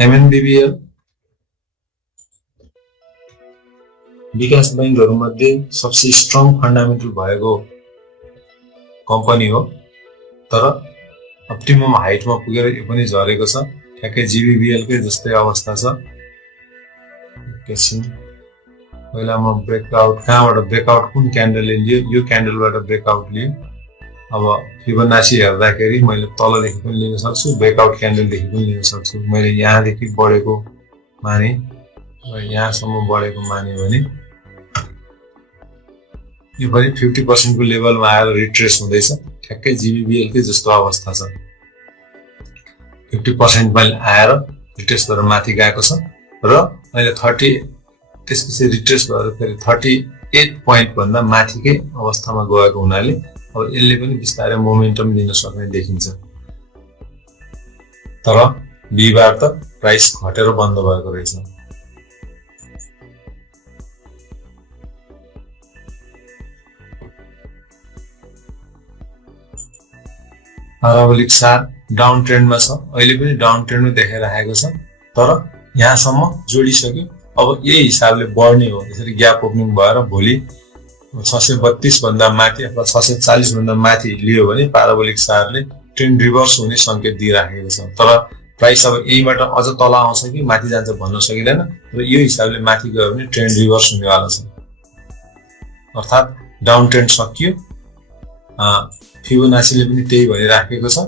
MNBBL विकास बैंकहरुमध्ये सबसे strong fundamental भएको कम्पनी हो, तर अप्टिमम हाइटमा पुगेर यो पनि झरेको छ। ठ्याक्कै GBBL कै जस्तै अवस्था छ। एकैछिन, पहिला म ब्रेकआउट कहाँबाट ब्रेकआउट कुन क्यान्डलले लियो, यो क्यान्डलबाट ब्रेकआउट लियो। अब फिबोनाची हेर्दाखेरि मैले तलदेखि पनि लिन सक्छु, ब्रेकआउट क्यान्डलदेखि पनि लिन सक्छु। मैले यहाँदेखि बढेको माने र यहाँसम्म बढेको माने भने यो पनि 50% को लेभलमा आएर रिट्रेस हुँदैछ। ठ्याक्कै GBBL कै जस्तो अवस्था छ। 50% मा आएर रिट्रेस गरेर माथि गएको छ र अहिले 30 त्यसपछि रिट्रेस गरेर फेरि 38 पोइन्ट भन्दा माथिकै अवस्थामा गएको हुनाले अब यसले पनि बिस्तारै मोमेन्टम लिन सक्ने देखिन्छ। तर बिहिबार त प्राइस घटेर बन्द भएको रहेछ। पाराबोलिक सार डाउन ट्रेन्डमा छ, अहिले पनि डाउन ट्रेन्डमा देखाइरहेको छ, तर यहाँसम्म जोडिसक्यो। अब यही हिसाबले बढ्ने हो। यसरी ग्याप ओपनिङ भएर भोलि 632 भन्दा माथि अथवा 640 भन्दा माथि लियो भने पाराबोलिक सारले ट्रेन्ड रिभर्स हुने संकेत दिइराखेको छ। तर प्राइस अब यहीबाट अझ तल आउँछ कि माथि जान्छ भन्न सकिदैन, र यो हिसाबले माथि गयो भने ट्रेन्ड रिभर्स हुनेवाला छ। अर्थात् डाउन ट्रेन्ड सकियो। फिबोनाचीले पनि त्यही भनिराखेको छ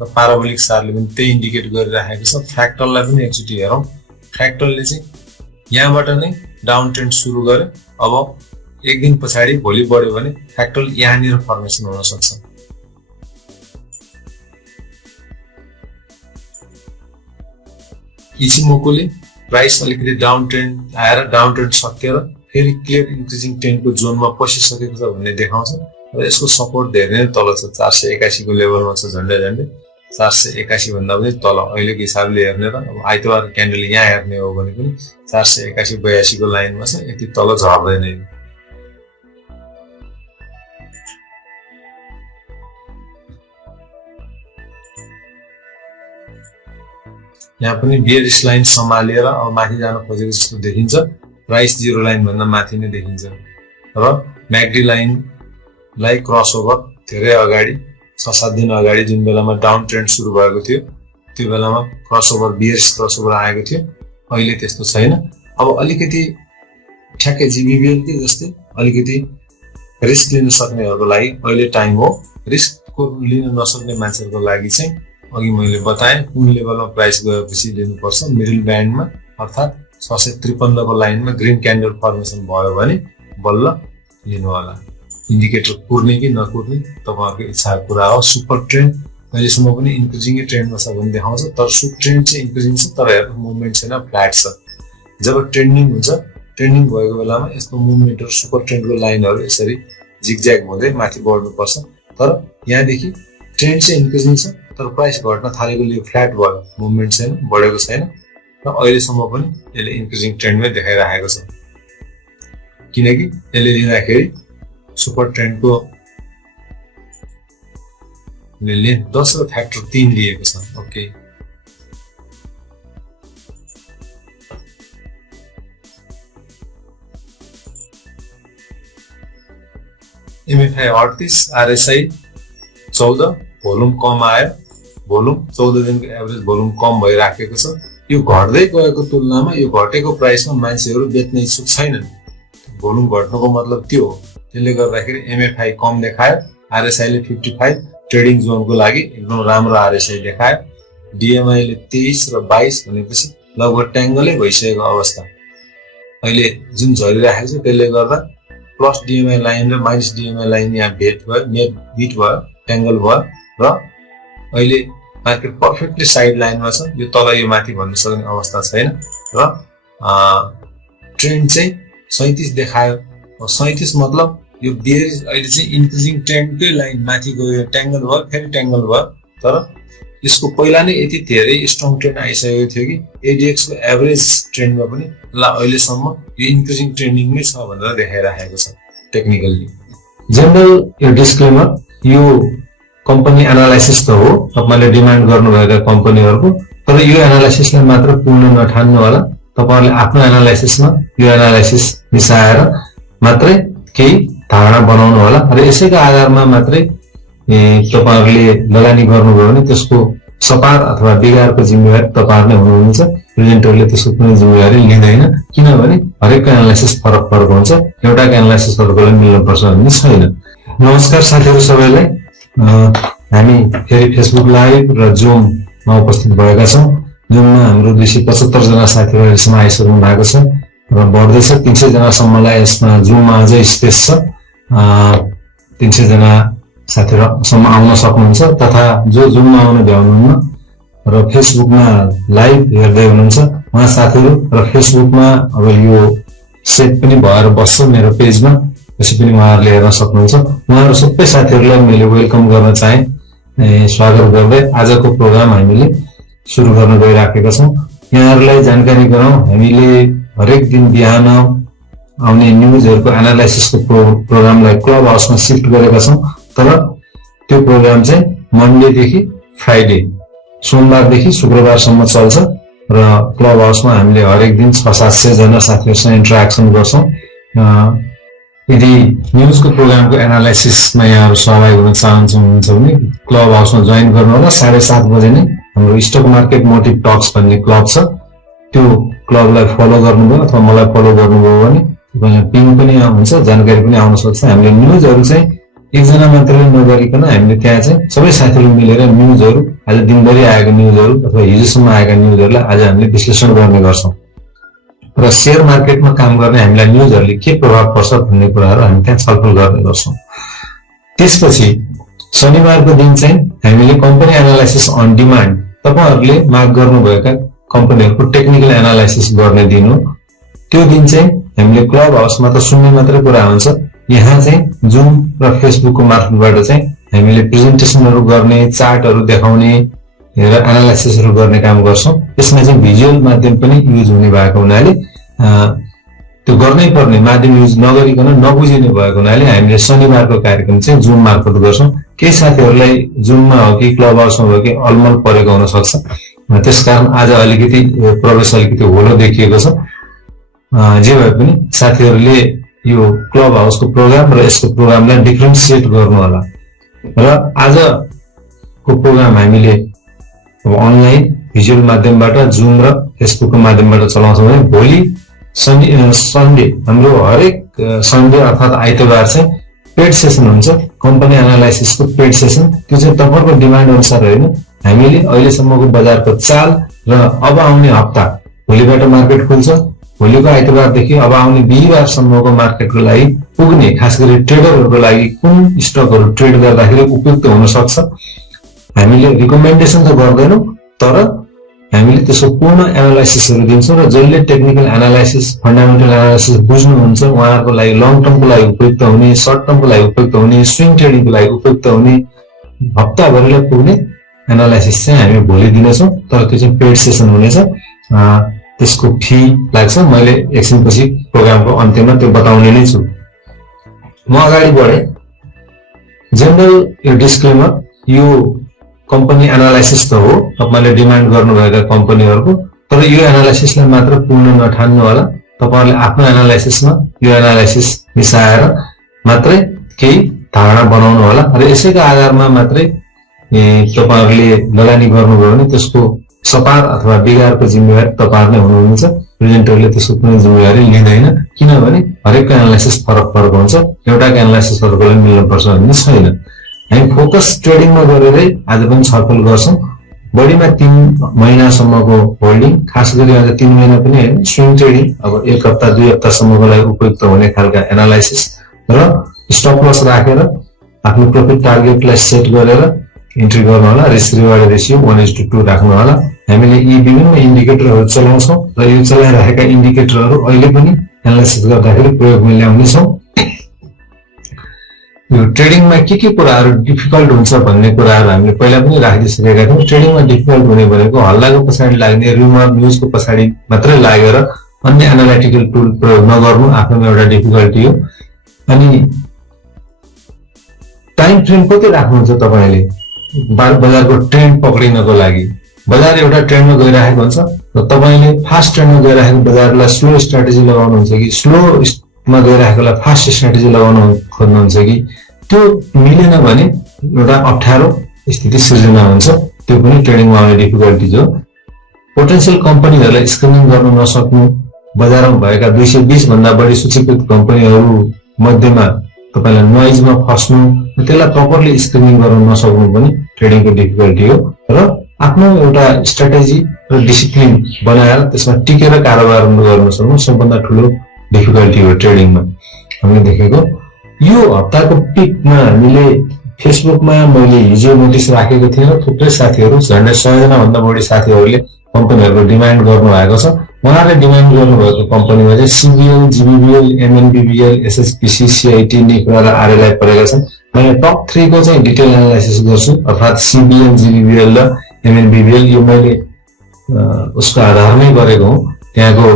र पाराबोलिक सारले पनि त्यही इन्डिकेट गरिराखेको छ। फ्र्याक्टललाई पनि एकचोटि हेरौँ। फ्र्याक्टलले चाहिँ यहाँबाट नै डाउन ट्रेन्ड सुरु गर्यो। अब एक दिन पछाडि भोलि बढ्यो भने फ्र्याक्टल यहाँनिर फर्मेसन हुन सक्छ। इचिमोकोले प्राइस अलिकति डाउन ट्रेन्ड आएर डाउन ट्रेन्ड सकेर फेरि क्लियर इन्क्रिजिङ ट्रेन्डको जोनमा पसिसकेको छ भन्ने देखाउँछ। र यसको सपोर्ट धेरै नै तल छ। 481 को लेभलमा छ। झन्डै 481 भन्दा पनि तल अहिलेको हिसाबले हेर्ने र अब आइतबार क्यान्डल यहाँ हेर्ने हो भने पनि 481-82 को लाइनमा छ। यति तल झर्दैन। यहाँ पनि बियरिश लाइन सम्हालेर अब माथि जान खोजेको जस्तो देखिन्छ। प्राइस 0 लाइन भन्दा माथि नै देखिन्छ र म्याकडी लाइनलाई क्रसओभर धेरै अगाडि 6-7 दिन अगाडि जुन बेलामा डाउन ट्रेन्ड सुरु भएको थियो त्यो बेलामा क्रसओभर बियरिश क्रसओभर आएको थियो। अहिले त्यस्तो छैन। अब अलिकति ठ्याक्कै GBBL कै जस्तै अलिकति रिस्क लिन सक्नेहरुको लागि अहिले टाइम हो। रिस्क लिन नसक्ने मान्छेहरुको लागि चाहिँ अघि मैले बताएँ कुन लेभलमा प्राइस गएपछि लिनुपर्छ। मिडल ब्यान्डमा अर्थात् 653 को लाइनमा ग्रीन क्यान्डल फर्मेसन भयो भने बल्ल लिनु होला। इन्डिकेटर कुर्ने कि नकुर्ने तपाईहरुको इच्छाको कुरा हो। सुपर ट्रेन्ड अहिलेसम्म पनि इन्क्रिजिङ ट्रेन्डमा छ भन्ने देखाउँछ, तर सुपर ट्रेन्ड चाहिँ इन्क्रिजिङ छ, तर हेर्नु मुभमेन्ट छैन, फ्ल्याट छ। जब ट्रेन्डिङ हुन्छ, ट्रेन्डिङ भएको बेलामा यस्तो मुभमेन्टहरु सुपर ट्रेन्डको लाइनहरु यसरी जिगज्याग हुँदै माथि बढ्नु पर्छ। तर यहाँदेखि ट्रेन्ड चाहिँ इन्क्रिजिङ छ, तर प्राइस घट्न थालेकोले फ्ल्याट भयो, मुभमेन्ट छैन, बढेको छैन र अहिलेसम्म पनि यसले इन्क्रिजिङ ट्रेन्डमै देखाइरहेको छ। किनकि यसले लिँदाखेरि सुपर ट्रेन्डको ले 10 र फ्याक्टर 3 लिएको छ। ओके, MFI 38, RSI 14, भोल्युम कम आयो। भोल्युम 14 दिनको एभरेज भोल्युम कम भइराखेको छ। यो घट्दै गएको तुलनामा यो घटेको प्राइसमा मान्छेहरु बेच्न इच्छुक छैनन्। भोल्युम घट्नुको मतलब त्यो हो। त्यसले गर्दाखेरि MFI कम देखायो। RSI ले 55 ट्रेडिङ जोनको लागि एकदम राम्रो RSI देखायो। DMI ले 23 र 22 भनेपछि लगभग ट्याङ्गलै भइसकेको अवस्था। अहिले जुन झरिरहेको छ त्यसले गर्दा प्लस DMI लाइन र माइनस DMI लाइन यहाँ भेट भयो, नेट बिट भयो, ट्याङ्गल भयो र अहिले मार्केट पर्फेक्टली साइड लाइनमा छ। यो तल यो माथि भन्न सक्ने अवस्था छैन र ट्रेन्ड चाहिँ 37 देखायो। 37 मतलब यो बियरिश अहिले चाहिँ इन्क्रिजिङ ट्रेन्डकै लाइन माथि गयो, ट्याङ्गल भयो, फेरि ट्याङ्गल भयो। तर यसको पहिला नै यति धेरै स्ट्रङ ट्रेन्ड आइसकेको थियो कि ADX को एभरेज ट्रेन्डमा पनि ल अहिलेसम्म यो इन्क्रिजिङ ट्रेन्डिङमै छ भनेर देखाइराखेको छ टेक्निकली। जनरल यो डिस्क्लेमर, यो कम्पनी एनालाइसिस त हो, तपाईले डिमान्ड गर्नुभएका कम्पनीहरुको, तर यो एनालाइसिसलाई मात्र पूर्ण नठान्नु होला। तपाईहरुले आफ्नो एनालाइसिसमा यो एनालाइसिस मिसाएर मात्रै केही धारणा बनाउनु होला र यसैको आधारमा मात्रै तपाईहरुले लगानी गर्नुभयो भने त्यसको सपार अथवा बिगारको जिम्मेवारी तपाईहरुले हुनुहुन्छ। प्रेजेन्टरले त्यसको कुनै जिम्मेवारी लिँदैन, किनभने हरेकको एनालाइसिस फरक फरक हुन्छ। एउटाको एनालाइसिस अर्कोलाई मिल्नुपर्छ भन्ने छैन। नमस्कार साथीहरु सबैलाई, हामी फेरि फेसबुक लाइभ र जुममा उपस्थित भएका छौं। जुममा हाम्रो 275 जना साथीहरु यसमा आइसक्नु भएको छ र बढ्दै छ। 300 जना सम्मलाई यसमा जुममा अझै स्पेस छ। 300 जना साथीहरु सम्म आउन सक्नुहुन्छ, तथा जो जुममा आउन भ्याउनुहुन्न र फेसबुकमा लाइभ हेर्दै हुनुहुन्छ उहाँ साथीहरु र फेसबुकमा अब यो सेभ पनि भएर बस्छ मेरो पेजमा, त्यसै पनि उहाँहरुले हेर्न सक्नुहुन्छ। उहाँहरु सबै साथीहरुलाई मैले वेलकम गर्न चाहे, स्वागत गर्दै आजको प्रोग्राम हामीले सुरु गर्न गइराखेका छौं। यहाँहरुलाई जानकारी गराउँ, हामीले हरेक दिन बिहान आउने न्यूजहरुको एनालाइसिसको प्रोग्रामलाई क्लब हाउसमा शिफ्ट गरेका छौं। तर त्यो प्रोग्राम चाहिँ मन्डे देखि फ्राइडे, सोमबारदेखि शुक्रबारसम्म चल्छ र क्लब हाउसमा हामीले हरेक दिन 600-700 जना साथीहरुसँग इन्टरेक्सन गर्छौं। यदि न्यूजको प्रोग्रामको एनालाइसिसमा यहाँहरु सहभागी हुन चाहनुहुन्छ भने क्लब हाउसमा जोइन गर्नु होला। 7:30 बजे नै हाम्रो स्टक मार्केट मोटिभ टक्स भन्ने क्लब छ, त्यो क्लबलाई फलो गर्नुभयो अथवा मलाई फलो गर्नुभयो भने तपाईलाई पिङ पनि हुन्छ, जानकारी पनि आउन सक्छ। हामीले न्यूजहरु चाहिँ एकजना मात्रले नगरिकन हामीले त्यहाँ चाहिँ सबै साथीहरु मिलेर न्यूजहरु, आज दिनभरि आएका न्यूजहरु अथवा हिजोसम्म आएका न्यूजहरुलाई आज हामीले विश्लेषण गर्ने गर्छौं र शेयर मार्केटमा काम गर्ने हामीलाई न्यूजहरुले के प्रभाव पर्छ भन्ने कुराहरु हामी त्यहाँ छलफल गर्ने गर्छौं। त्यसपछि शनिबारको दिन चाहिँ हामीले कम्पनी एनालाइसिस अन डिमान्ड, तपाईहरुले माग गर्नुभएका कम्पनीहरुको टेक्निकल एनालाइसिस गर्ने दिन हो। त्यो दिन चाहिँ हामीले क्लब हाउसमा त सुन्ने मात्रै कुरा हुन्छ, यहाँ चाहिँ जुम र फेसबुकको मार्फतबाट चाहिँ हामीले प्रेजेन्टेसनहरु गर्ने, चार्टहरु देखाउने र एनालाइसिसहरु गर्ने काम गर्छौं। यसमा चाहिँ भिजुअल माध्यम पनि युज हुने भएको हुनाले त्यो गर्नै पर्ने माध्यम युज नगरिकन नबुझिने भएको हुनाले हामीले शनिबारको कार्यक्रम चाहिँ जुम मार्फत गर्छौं। केही साथीहरुलाई जुममा हो कि क्लब हाउसमा हो कि अलमल परेको हुन सक्छ, त्यसकारण आज अलिकति प्रवेश अलिकति होलो देखिएको छ। जे भए पनि साथीहरुले यो क्लब हाउसको प्रोग्राम र यसको प्रोग्रामलाई डिफरेन्सिएट गर्नु होला र आजको प्रोग्राम हामीले अब अनलाइन भिजुअल माध्यमबाट जुम र फेसबुकको माध्यमबाट चलाउँछौँ भने भोलि सन्डे हाम्रो हरेक सन्डे अर्थात् आइतबार चाहिँ पेड सेसन हुन्छ, कम्पनी एनालाइसिसको पेड सेसन। त्यो चाहिँ तपाईहरुको डिमान्ड अनुसार होइन, हामीले अहिलेसम्मको बजारको चाल र अब आउने हप्ता, भोलिबाट मार्केट खुल्छ, भोलिको आइतबारदेखि अब आउने बिहीबारसम्मको मार्केटको लागि पुग्ने, खास गरी ट्रेडरहरुको लागि कुन स्टकहरु ट्रेड गर्दाखेरि उपयुक्त हुन सक्छ हामीले रिकमेन्डेसन त गर्दैनौं, तर हामीले त्यसको पूर्ण एनालाइसिसहरु दिन्छौं र जसले टेक्निकल एनालाइसिस, फन्डामेन्टल एनालाइसिस बुझ्नुहुन्छ उहाँहरुको लागि लङ टर्मको लागि उपयुक्त हुने, सर्ट टर्मको लागि उपयुक्त हुने, स्विङ ट्रेडिङको लागि उपयुक्त हुने हप्ताभरिलाई पुग्ने एनालाइसिस चाहिँ हामी भोलि दिनेछौं। तर त्यो चाहिँ पेड सेसन हुनेछ, त्यसको फी लाग्छ। मैले एकछिनपछि प्रोग्रामको अन्त्यमा त्यो बताउने नै छु। म अगाडि बढे। जनरल यो डिस्क्लेमर, यो कम्पनी एनालाइसिस त हो तपाईले डिमान्ड गर्नुभएका कम्पनीहरुको, तर यो एनालाइसिसलाई मात्र पूर्ण नठान्नु होला। तपाईहरुले आफ्नो एनालाइसिसमा यो एनालाइसिस मिसाएर मात्रै केही धारणा बनाउनु होला र यसैको आधारमा मात्रै तपाईहरुले लगानी गर्नुभयो भने त्यसको सपार अथवा बिगारको जिम्मेवारी तपाईहरुले हुनुहुन्छ। प्रेजेन्टरले त्यसको कुनै जिम्मेवारी लिँदैन, किनभने हरेकको एनालाइसिस फरक फरक हुन्छ। एउटाको एनालाइसिस अर्कोलाई मिल्नुपर्छ भन्ने छैन। हामी फोकस ट्रेडिङमा गरेरै आज पनि छलफल गर्छौं। बढीमा 3 महिनासम्मको होल्डिङ, खास गरी आज 3 महिना पनि हैन, स्विङ ट्रेडिङ, अब 1 हप्ता 2 हप्तासम्मको लागि उपयुक्त हुने खालका एनालाइसिस र स्टप लस राखेर आफ्नो प्रॉफिट टार्गेटलाई सेट गरेर इन्ट्री गर्नु होला। रिस्क रिवार्ड रेशियो 1:2 राख्नु होला। हामीले यी विभिन्न इन्डिकेटरहरु चलाउँछौं र यो चलाइरहेका इन्डिकेटरहरु अहिले पनि एनालाइसिस गर्दाखेरि प्रयोगमा ल्याउने छौं। यो ट्रेडिङमा के कुराहरु डिफिकल्ट हुन्छ भन्ने कुराहरु हामीले पहिला पनि राखिसकेका थियौं। ट्रेडिङमा डिफिकल्ट हुने भनेको हल्लाको पछाडी लाग्ने, रुमर न्यूजको पछाडी मात्रै लागेर अन्य एनालिटिकल टुल प्रयोग नगर्नु आफ्नोमा एउटा डिफिकल्टी हो। अनि टाइम फ्रेम कति राख्नुहुन्छ तपाईले बजारको ट्रेन्ड पक्रिनको लागि? बजार एउटा ट्रेन्डमा गइरहेको हुन्छ र तपाईले फास्ट ट्रेन्डमा गइरहेको बजारलाई स्लो स्ट्र्याटेजी लगाउनुहुन्छ कि स्लोमा गइरहेकोलाई फास्ट स्ट्र्याटेजी लगाउन खोज्नुहुन्छ कि त्यो मिलेन भने एउटा अप्ठ्यारो स्थिति सिर्जना हुन्छ। त्यो पनि ट्रेडिङमा आउने डिफिकल्टिज हो। पोटेन्शियल कम्पनीहरूलाई स्क्रिनिङ गर्न नसक्नु, बजारमा भएका 220 भन्दा बढी सूचीकृत कम्पनीहरू मध्येमा तपाईलाई नोइजमा फस्नु, त्यसलाई प्रपरली स्क्रिनिङ गर्न नसक्नु पनि ट्रेडिङको डिफिकल्टी हो। र आफ्नो एउटा स्ट्र्याटेजी र डिसिप्लिन बनाएर त्यसमा टिकेर कारोबार गर्न सक्नु सबभन्दा ठूलो डिफिकल्टी हो ट्रेडिङमा। हामीले देखेको यो हप्ताको पिकमा हामीले फेसबुकमा मैले हिजो नोटिस राखेको थिएँ र थुप्रै साथीहरू, झन्डै 100 जना भन्दा बढी साथीहरूले कम्पनीहरूको डिमान्ड गर्नुभएको छ। उहाँहरूले डिमान्ड गर्नुभएको कम्पनीमा चाहिँ सिबिएल, जिबिबिएल, एमएनबिबिएल, एसएचपिसी, सिआइटी, निफ्रा र आरएलआई परेका छन्। मैले टप 3 को चाहिँ डिटेल एनालाइसिस गर्छु, अर्थात् सिबिएल, जिबिबिएल र एमएनबिबिएल। यो मैले उसको आधारमै गरेको हुँ, त्यहाँको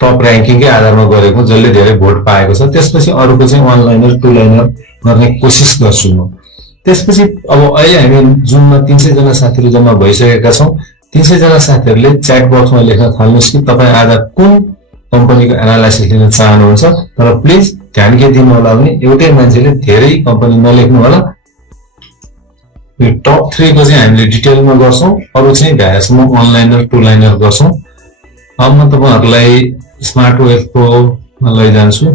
टप र्याङ्किङकै आधारमा गरेको, जसले धेरै भोट पाएको छ। त्यसपछि अरूको चाहिँ 1 लाइनर 2 लाइनर गर्ने कोसिस गर्छु म। त्यसपछि अब अहिले हामी जुनमा 300 जना साथीहरू जम्मा भइसकेका छौँ। 300 जना साथीहरूले च्याट बक्समा लेख्न थाल्नुहोस् कि तपाईँ आज कुन कम्पनीको एनालाइसिस लिन चाहनुहुन्छ। तर प्लिज ध्यान के दिनु होला भने एउटै मान्छेले धेरै कम्पनी नलेख्नु होला। यो टप 3 को चाहिँ हामीले डिटेलमा गर्छौँ, अरू चाहिँ भ्याएसम्म 1 लाइनर 2 लाइनर गर्छौँ। अब म तपाईहरुलाई स्मार्ट वेल्थ प्रोमा लैजान्छु।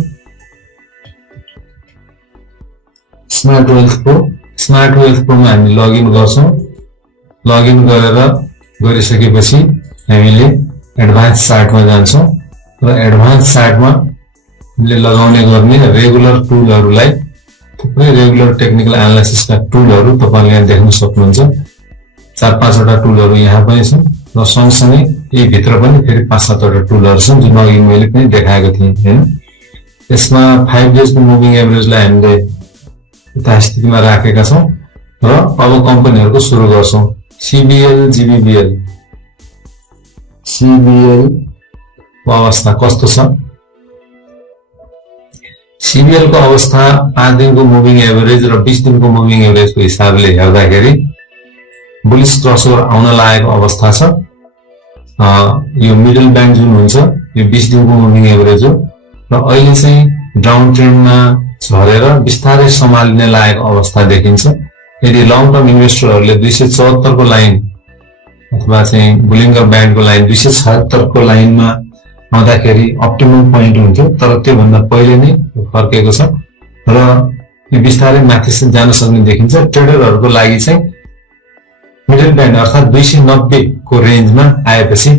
स्मार्ट वेल्थ प्रोमा हामी लगइन गर्छौँ। लगइन गरिसकेपछि हामीले एडभान्स चार्टमा जान्छौँ र एडभान्स चार्टमा हामीले लगाउने गर्ने रेगुलर टुलहरूलाई, थुप्रै रेगुलर टेक्निकल एनालाइसिसका टुलहरू तपाईले यहाँ देख्न सक्नुहुन्छ। 4-5 वटा टुलहरू यहाँ पनि छन् र सँगसँगै यही भित्र पनि फेरि 5-7 वटा टुलहरू छन् जुन अघि मैले पनि देखाएको थिएँ हैन। यसमा 5 डेजको मुभिङ एभरेजलाई हामीले यथास्थितिमा राखेका छौँ र अब कम्पनीहरूको सुरु गर्छौँ। सिबिएल, जिबिबिएल, सिबिएल को अवस्था कस्तो छ? सिबिएल को अवस्था 5 दिनको मुभिङ एभरेज र 20 दिनको मुभिङ एभरेजको हिसाबले हेर्दाखेरि बुलिश क्रसओभर आउन लागेको अवस्था छ। यो मिडल ब्यान्ड जुन हुन्छ यो 20 दिनको मुभिङ एभरेज हो र अहिले चाहिँ डाउन ट्रेन्डमा झरेर बिस्तारै सम्हालिने लागेको अवस्था देखिन्छ। यदि लङ टर्म इन्भेस्टरहरूले 274 को लाइन अथवा चाहिँ बुलिङ्गर ब्यान्डको लाइन 276 को लाइनमा आउँदाखेरि अप्टिमम पोइन्ट हुन्थ्यो, तर त्योभन्दा पहिले नै फर्केको छ र यो बिस्तारै माथि जान सक्ने देखिन्छ। ट्रेडरहरूको लागि चाहिँ मिडल ब्यान्ड अर्थात् 290 को रेन्जमा आएपछि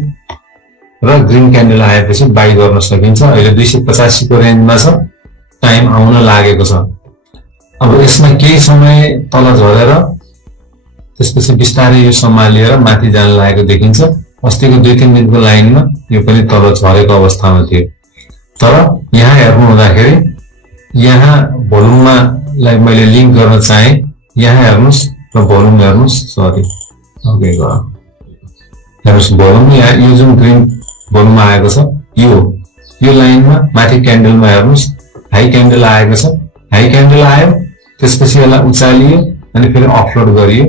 र ग्रीन क्यान्डल आएपछि बाई गर्न सकिन्छ। अहिले 285 को रेन्जमा छ, टाइम आउन लागेको छ। अब यसमा केही समय तल झरेर त्यसपछि बिस्तारै यो सम्हालिएर माथि जान लागेको देखिन्छ। अस्तिको 2-3 दिनको लाइनमा यो पनि तल झरेको अवस्थामा थियो। तर यहाँ हेर्नु हुँदाखेरि यहाँ भोल्युममा लाई मैले लिंक गर्न चाहे, यहाँ हेर्नुस् र भोल्युम हेर्नुस्, सरी ओके हेर्नुस् भोल्युम यहाँ यो जुन ग्रीन भोल्युममा आएको छ यो लाइनमा माथि क्यान्डलमा हेर्नुस् हाई क्यान्डल आएको छ। हाई क्यान्डल आयो त्यसपछि यसलाई उचालियो अनि फेरि अपलोड गरियो,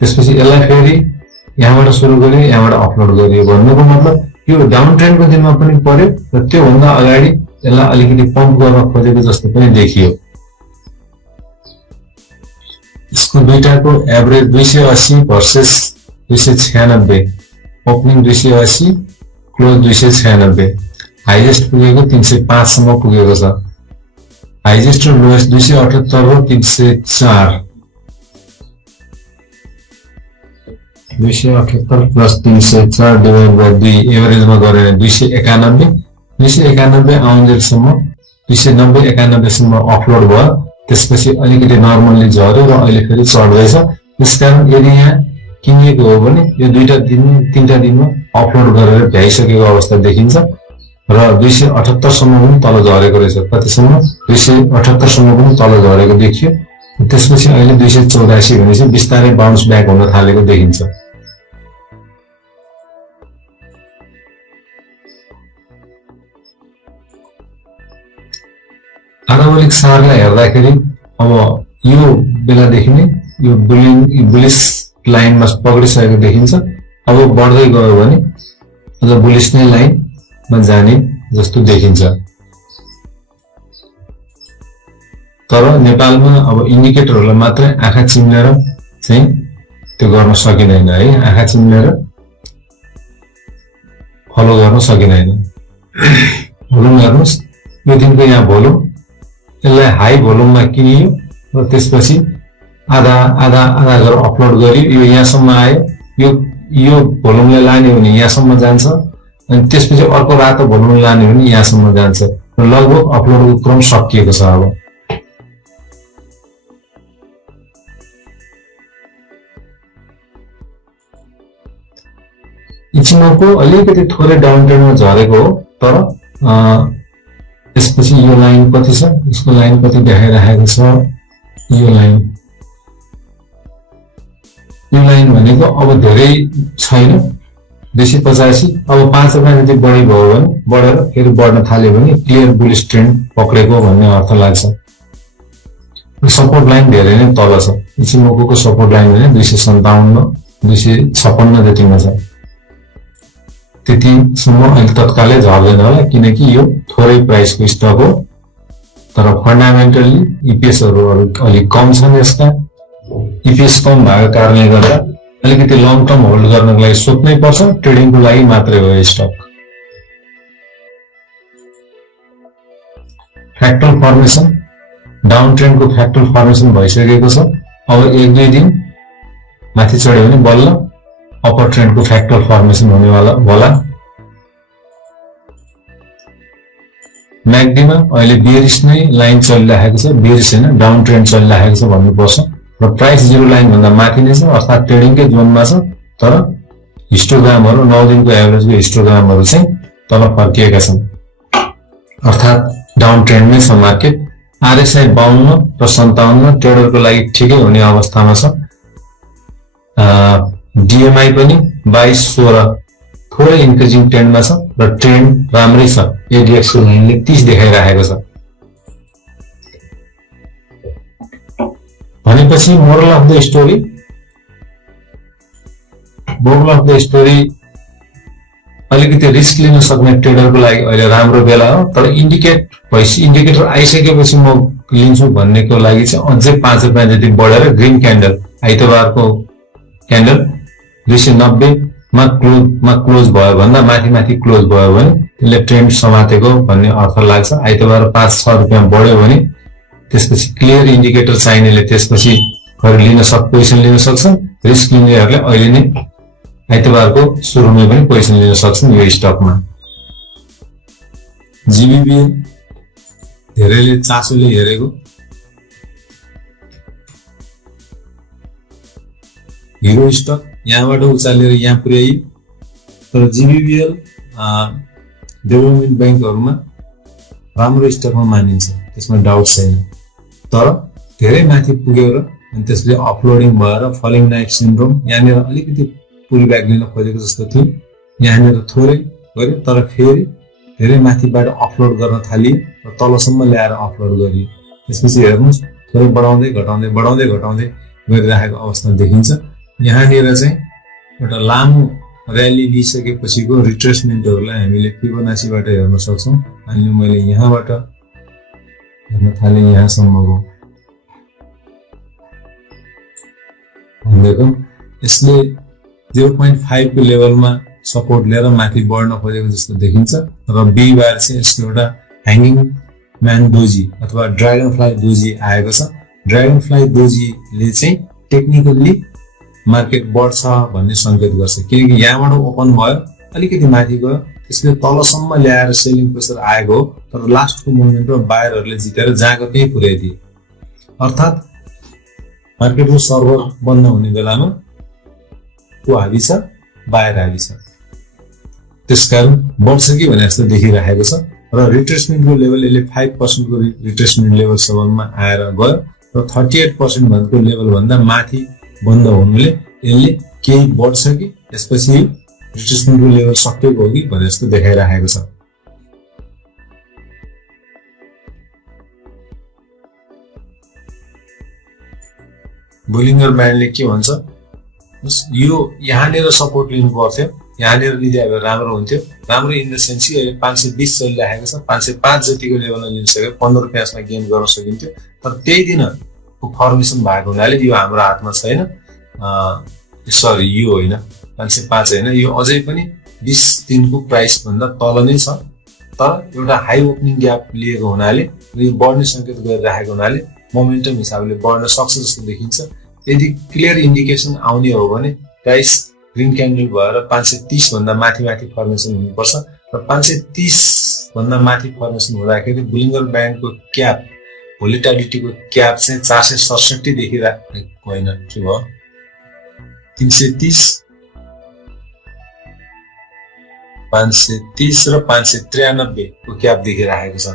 त्यसपछि यसलाई फेरि यहाँबाट सुरु गरियो यहाँबाट अपलोड गरियो। भन्नुको मतलब यो डाउन ट्रेन्डको दिनमा पनि पर्यो र त्यो भन्दा अगाडि यसलाई अलिकति पम्प गर्न खोजेको जस्तो पनि देखियो। यसको दुईटाको एभरेज 280 भर्सेस 296, ओपनिङ 280 क्लोज 296, हाइएस्ट पुगेको 305 सम्म पुगेको छ। हाइएस्ट र लोएस्ट 278 र 304, 278 प्लस 304 डिवाइड बाई 2 एभरेजमा गरेर 291, 291 आउँदैसम्म 290-91 सम्म अपलोड भयो। त्यसपछि अलिकति नर्मल्ली झर्यो र अहिले फेरि चढ्दैछ। त्यसकारण यदि यहाँ किनिएको हो भने यो 2-3 दिनमा अपलोड गरेर भ्याइसकेको अवस्था देखिन्छ र 278 सम्म पनि तल झरेको रहेछ। कतिसम्म 278 सम्म पनि तल झरेको देखियो। त्यसपछि अहिले 284 भनेपछि बिस्तारै बाउन्स ब्याक हुन थालेको देखिन्छ। आरओलिक सारलाई हेर्दाखेरि अब यो बेलादेखि नै यो बुलिश लाइनमा पक्रिसकेको देखिन्छ अब बढ्दै गयो भने अझ बुलिस नै लाइनमा जाने जस्तो देखिन्छ। तर नेपालमा अब इन्डिकेटरहरूलाई मात्रै आँखा चिम्लेर चाहिँ त्यो गर्न सकिँदैन है, आँखा चिम्लेर फलो गर्न सकिँदैन। भोल्युम हेर्नुहोस्, यो दिनको यहाँ भोल्युम, यसलाई हाई भोल्युममा किनियो र त्यसपछि आधा आधा आधा गरेर अपलोड गरियो, यो यहाँसम्म आयो, यो भोल्युमले लाने भने यहाँसम्म जान्छ, अनि त्यसपछि अर्को रातो भोल्युमले लाने भने यहाँसम्म जान्छ र लगभग अपलोडको क्रम सकिएको छ। अब इचिमोको अलिकति थोरै डाउन ट्रेन्डमा झरेको हो, तर त्यसपछि यो लाइन कति छ, यसको लाइन कति देखाइरहेको छ, यो लाइन भनेको अब धेरै छैन, 285। अब 5 रुपियाँ जति बढी भयो भने बढेर फेरि बढ्न थाल्यो भने क्लियर बुलिस ट्रेन्ड पक्रेको भन्ने अर्थ लाग्छ। सपोर्ट लाइन धेरै नै तल छ, इचिमोको सपोर्ट लाइन भने 257 256 जतिमा छ। त्यतिसम्म अहिले तत्कालै झर्दैन होला, किनकि यो थोरै प्राइसको स्टक हो, तर फन्डामेन्टली इपिएसहरू अलिक कम छन्। यसका इपिएस कम भएको कारणले गर्दा अलिकति लङ टर्म होल्ड गर्नको लागि सोच्नै पर्छ, ट्रेडिङको लागि मात्रै हो स्टक। फ्र्याक्टल फर्मेसन, डाउन ट्रेन्डको फ्र्याक्टल फर्मेसन भइसकेको छ। अब 1-2 दिन माथि चढ्यो भने बल्ल अपर ट्रेन्डको फ्र्याक्टल फर्मेसन हुनेवाला होला। म्याकडीमा अहिले बेरिस नै लाइन चलिरहेको छ, बेरिस होइन डाउन ट्रेन्ड चलिरहेको छ भन्नुपर्छ, र प्राइस जिरो लाइन भन्दा माथि नै छ, अर्थात् ट्रेडिङकै जोनमा छ। तर हिस्टोग्रामहरू 9 दिनको एभरेजको हिस्टोग्रामहरू चाहिँ तल फर्किएका छन्, अर्थात् डाउन ट्रेन्ड नै छ मार्केट। आरएसआई 52 र 57 ट्रेडरको लागि ठिकै हुने अवस्थामा छ। डिएमआई पनि 22-16 थोरै इन्क्रिजिङ ट्रेन्डमा छ र ट्रेन्ड राम्रै छ। एडिएक्सको लाइनले 30 देखाइरहेको छ। भनेपछि मोरल अफ द स्टोरी अलिकति रिस्क लिन सक्ने ट्रेडरको लागि अहिले राम्रो बेला हो, तर इन्डिकेटर आइसकेपछि म लिन्छु भन्नेको लागि चाहिँ अझै 5 रुपियाँ जति बढेर ग्रिन क्यान्डल, आइतबारको क्यान्डल 290 मा क्लोज भयो भन्दा माथि क्लोज भयो भने त्यसले ट्रेन्ड समातेको भन्ने अर्थ लाग्छ। आइतबार 5-6 रुपियाँ बढ्यो भने त्यसपछि क्लियर इन्डिकेटर चाहिनेले त्यसपछि पोजिसन लिन सक्छन्। रिस्क लिनेहरूले अहिले नै आइतबारको सुरुमै पनि पोजिसन लिन सक्छन् यो स्टकमा। जीबीबीएल धेरैले चासोले हेरेको हिरो स्टक, यहाँबाट उचालेर यहाँ पुर्याइयो, तर जीबीबीएल डेभलपमेन्ट ब्याङ्कहरूमा राम्रो स्टकमा मानिन्छ, त्यसमा डाउट छैन। तर धेरै माथि पुग्यो र अनि त्यसले अपलोडिङ भएर फलिङ नाइफ सिन्ड्रोम, यहाँनिर अलिकति पुल ब्याक लिन खोजेको जस्तो थियो, यहाँनिर थोरै गर्यो तर फेरि धेरै माथिबाट अपलोड गर्न थालियो र तलसम्म ल्याएर अपलोड गरियो। त्यसपछि हेर्नुहोस् थोरै बढाउँदै घटाउँदै गरिरहेको अवस्था देखिन्छ। यहाँनिर चाहिँ एउटा लामो र्याली लिइसकेपछिको रिट्रेसमेन्टहरूलाई हामीले फिबोनाचीबाट हेर्न सक्छौँ। अहिले मैले यहाँबाट हेर्न थालेँ, यहाँसम्मको भनेको यसले 0.5 को लेभलमा सपोर्ट लिएर माथि बढ्न खोजेको जस्तो देखिन्छ र बिहिबार चाहिँ यसको एउटा ह्याङ्गिङ म्यान दोजी अथवा ड्रागन फ्लाई दोजी आएको छ। ड्रागन फ्लाई दोजीले चाहिँ टेक्निकल्ली मार्केट बढ्छ भन्ने संकेत गर्छ, किनकि यहाँबाट ओपन भयो अलिकति माथि गयो, त्यसले तलसम्म ल्याएर सेलिङ प्रेसर आएको हो, तर लास्टको मुभमेन्टमा बायरहरूले जितेर जहाँको त्यही पुर्याइदिए। अर्थात् मार्केटको सर्भर बन्द हुने बेलामा को हाबी छ, बायर हाबी छ, त्यसकारण बढ्छ कि भने जस्तो देखिरहेको छ। र रिट्रेसमेन्टको लेभल यसले 5% को रिट्रेसमेन्ट लेभलसम्ममा आएर गयो र 38% भन्दा लेभल भन्दा माथि बन्द हुनुले यसले केही बढ्छ कि त्यसपछि रिट्रेसमेन्टको लेभल सकिएको हो कि भने जस्तो देखाइरहेको छ। बोलिङ्गर ब्यान्डले के भन्छ, यो यहाँनिर सपोर्ट लिनु पर्थ्यो, यहाँनिर लिँदा भए राम्रो हुन्थ्यो। राम्रो इन द सेन्स कि अहिले 520 चलिरहेको छ, 505 जतिको लेभलमा लिन सक्यो, 15 रुपैयाँसम्म गेन गर्न सकिन्थ्यो। तर त्यही दिनको फर्मेसन भएको हुनाले यो हाम्रो हातमा छैन। सरी, यो होइन, 505 होइन, यो अझै पनि 20 दिनको प्राइस भन्दा तल नै छ। तर एउटा हाई ओपनिङ ग्याप लिएको हुनाले यो बढ्ने संकेत गरिरहेको हुनाले मोमेन्टम हिसाबले बढ्न सक्छ जस्तो देखिन्छ। यदि क्लियर इन्डिकेसन आउने हो भने प्राइस ग्रीन क्यान्डल भएर 530 भन्दा माथि फर्मेसन हुनुपर्छ। र 530 भन्दा माथि फर्मेसन हुँदाखेरि बुलिङ्गर ब्यान्डको क्याप, भोलिटालिटीको क्याप चाहिँ 467 देखिरहेको होइन, के भयो, 330, 530 र 593 को क्याप देखिरहेको छ।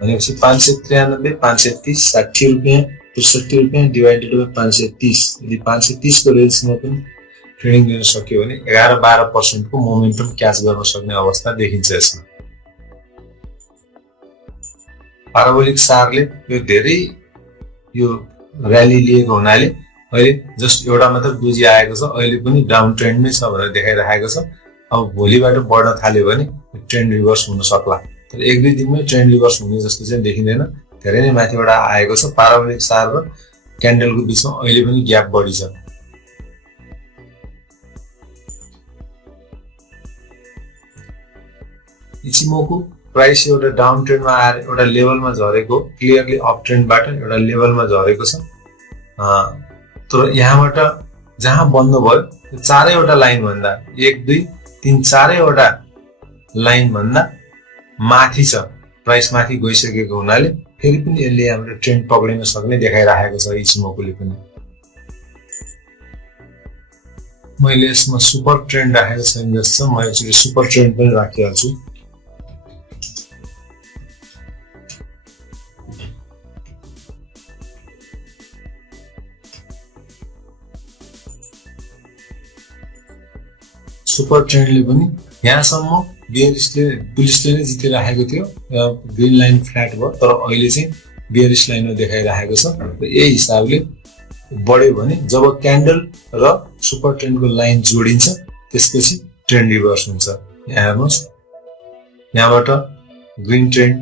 भनेपछि 593, 530, 60 रुपैयाँ, 63 रुपैयाँ डिभाइडेड बाइ 530। यदि 530 को रेन्जमा पनि ट्रेडिङ गर्न सक्यो भने 11-12% को मोमेन्टम क्याच गर्न सक्ने अवस्था देखिन्छ यसमा। पाराबोलिक सारले यो धेरै यो र्याली लिएको हुनाले अहिले जस्ट एउटा मात्र बुझी आएको छ, अहिले पनि डाउन ट्रेन्डमै छ भनेर देखाइरहेको छ। अब भोलिबाट बढ्न थाल्यो भने ट्रेन्ड रिभर्स हुन सक्ला, तर 1-2 दिनमै ट्रेन्ड रिभर्स हुने जस्तो चाहिँ देखिँदैन। धेरै नै माथिबाट आएको छ। पाराबोलिक सार र क्यान्डलको बिचमा अहिले पनि ग्याप बढी छ। इचिमोको प्राइस एउटा डाउन ट्रेन्डमा आएर एउटा लेभलमा झरेको, क्लियरली अप ट्रेन्डबाट एउटा लेभलमा झरेको छ। तर यहाँबाट जहाँ बन्द भयो त्यो चारैवटा लाइन भन्दा 1, 2, 3 चारैवटा लाइन भन्दा माथि छ। प्राइस माथि गइसकेको हुनाले फेरि पनि यसले हाम्रो ट्रेन्ड पक्रिन सक्ने देखाइरहेको छ इचिमोकोले पनि। मैले यसमा सुपर ट्रेन्ड राखेको छैन जस्तो छ, म एकचोटि सुपर ट्रेन्ड पनि राखिहाल्छु। सुपर ट्रेन्डले पनि यहाँसम्म बुलिसले नै जितिरहेको थियो, ग्रीन लाइन फ्ल्याट भयो। तर अहिले चाहिँ बियरिश लाइनमा देखाइरहेको छ। र यही हिसाबले बढ्यो भने जब क्यान्डल र सुपर ट्रेन्डको लाइन जोडिन्छ त्यसपछि ट्रेन्ड रिभर्स हुन्छ। यहाँ हेर्नुहोस्, यहाँबाट ग्रीन ट्रेन्ड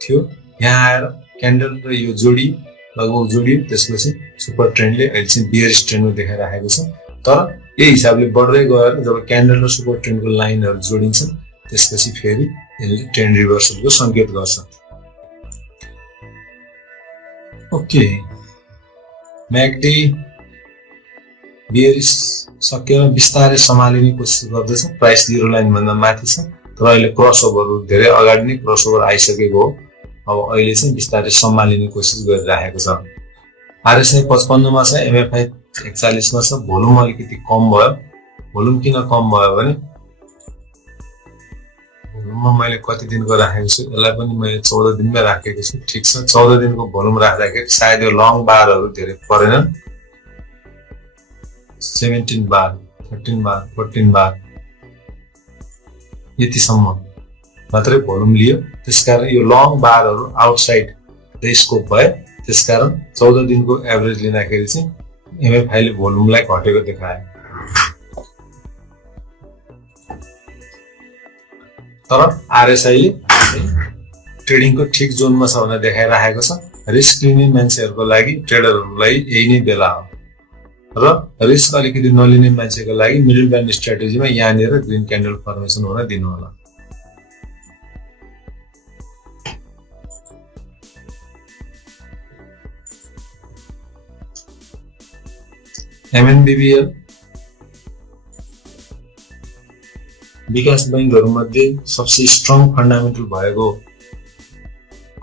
थियो, यहाँ आएर क्यान्डल र यो जोडियो, लगभग जोडियो, त्यसपछि सुपर ट्रेन्डले अहिले चाहिँ बियरिश ट्रेन्डमा देखाइरहेको छ। तर यही हिसाबले बढ्दै गएर जब क्यान्डल र सुपर ट्रेन्डको लाइनहरू जोडिन्छन् त्यसपछि फेरि यसले ट्रेन्ड रिभर्सलको संकेत गर्छ। ओके, म्याकडी बियरिश सकेर बिस्तारै सम्हालिने कोसिस गर्दैछ। प्राइस 0 लाइन भन्दा माथि छ, तर अहिले क्रसओभरहरू धेरै अगाडि नै क्रसओभर आइसकेको हो। अब अहिले चाहिँ बिस्तारै सम्हालिने कोसिस गरिरहेको छ। आरएसआई 55 मा छ, एमएफआई 41 मा छ। भोल्युम अलिकति कम भयो। भोल्युम किन कम भयो भने भोल्युममा मैले कति दिनको राखेको छु, यसलाई पनि मैले 14 दिनमै राखेको छु। ठिक छ, 14 दिनको भोल्युम राख्दाखेरि सायद यो लङ बारहरू धेरै परेनन्। 17 बार, 13 बार, 14 बार यतिसम्म मात्रै भोल्युम लियो। त्यसकारण यो लङ बारहरू आउटसाइड द स्कोप भयो। त्यसकारण 14 दिनको एभरेज लिँदाखेरि चाहिँ एमएफआईले भोल्युमलाई घटेको देखायो। तर आरएसआईले ट्रेडिङको ठिक जोनमा छ भनेर देखाइरहेको छ। रिस्क लिने मान्छेहरूको लागि, ट्रेडरहरूलाई यही नै बेला हो। र रिस्क अलिकति नलिने मान्छेको लागि मिडल ब्यान्ड स्ट्राटेजीमा यहाँनिर ग्रीन क्यान्डल फर्मेसन हुन दिनु होला। एमएनबीबीएल विकास बैंकहरूमध्ये सबसे स्ट्रङ फन्डामेन्टल भएको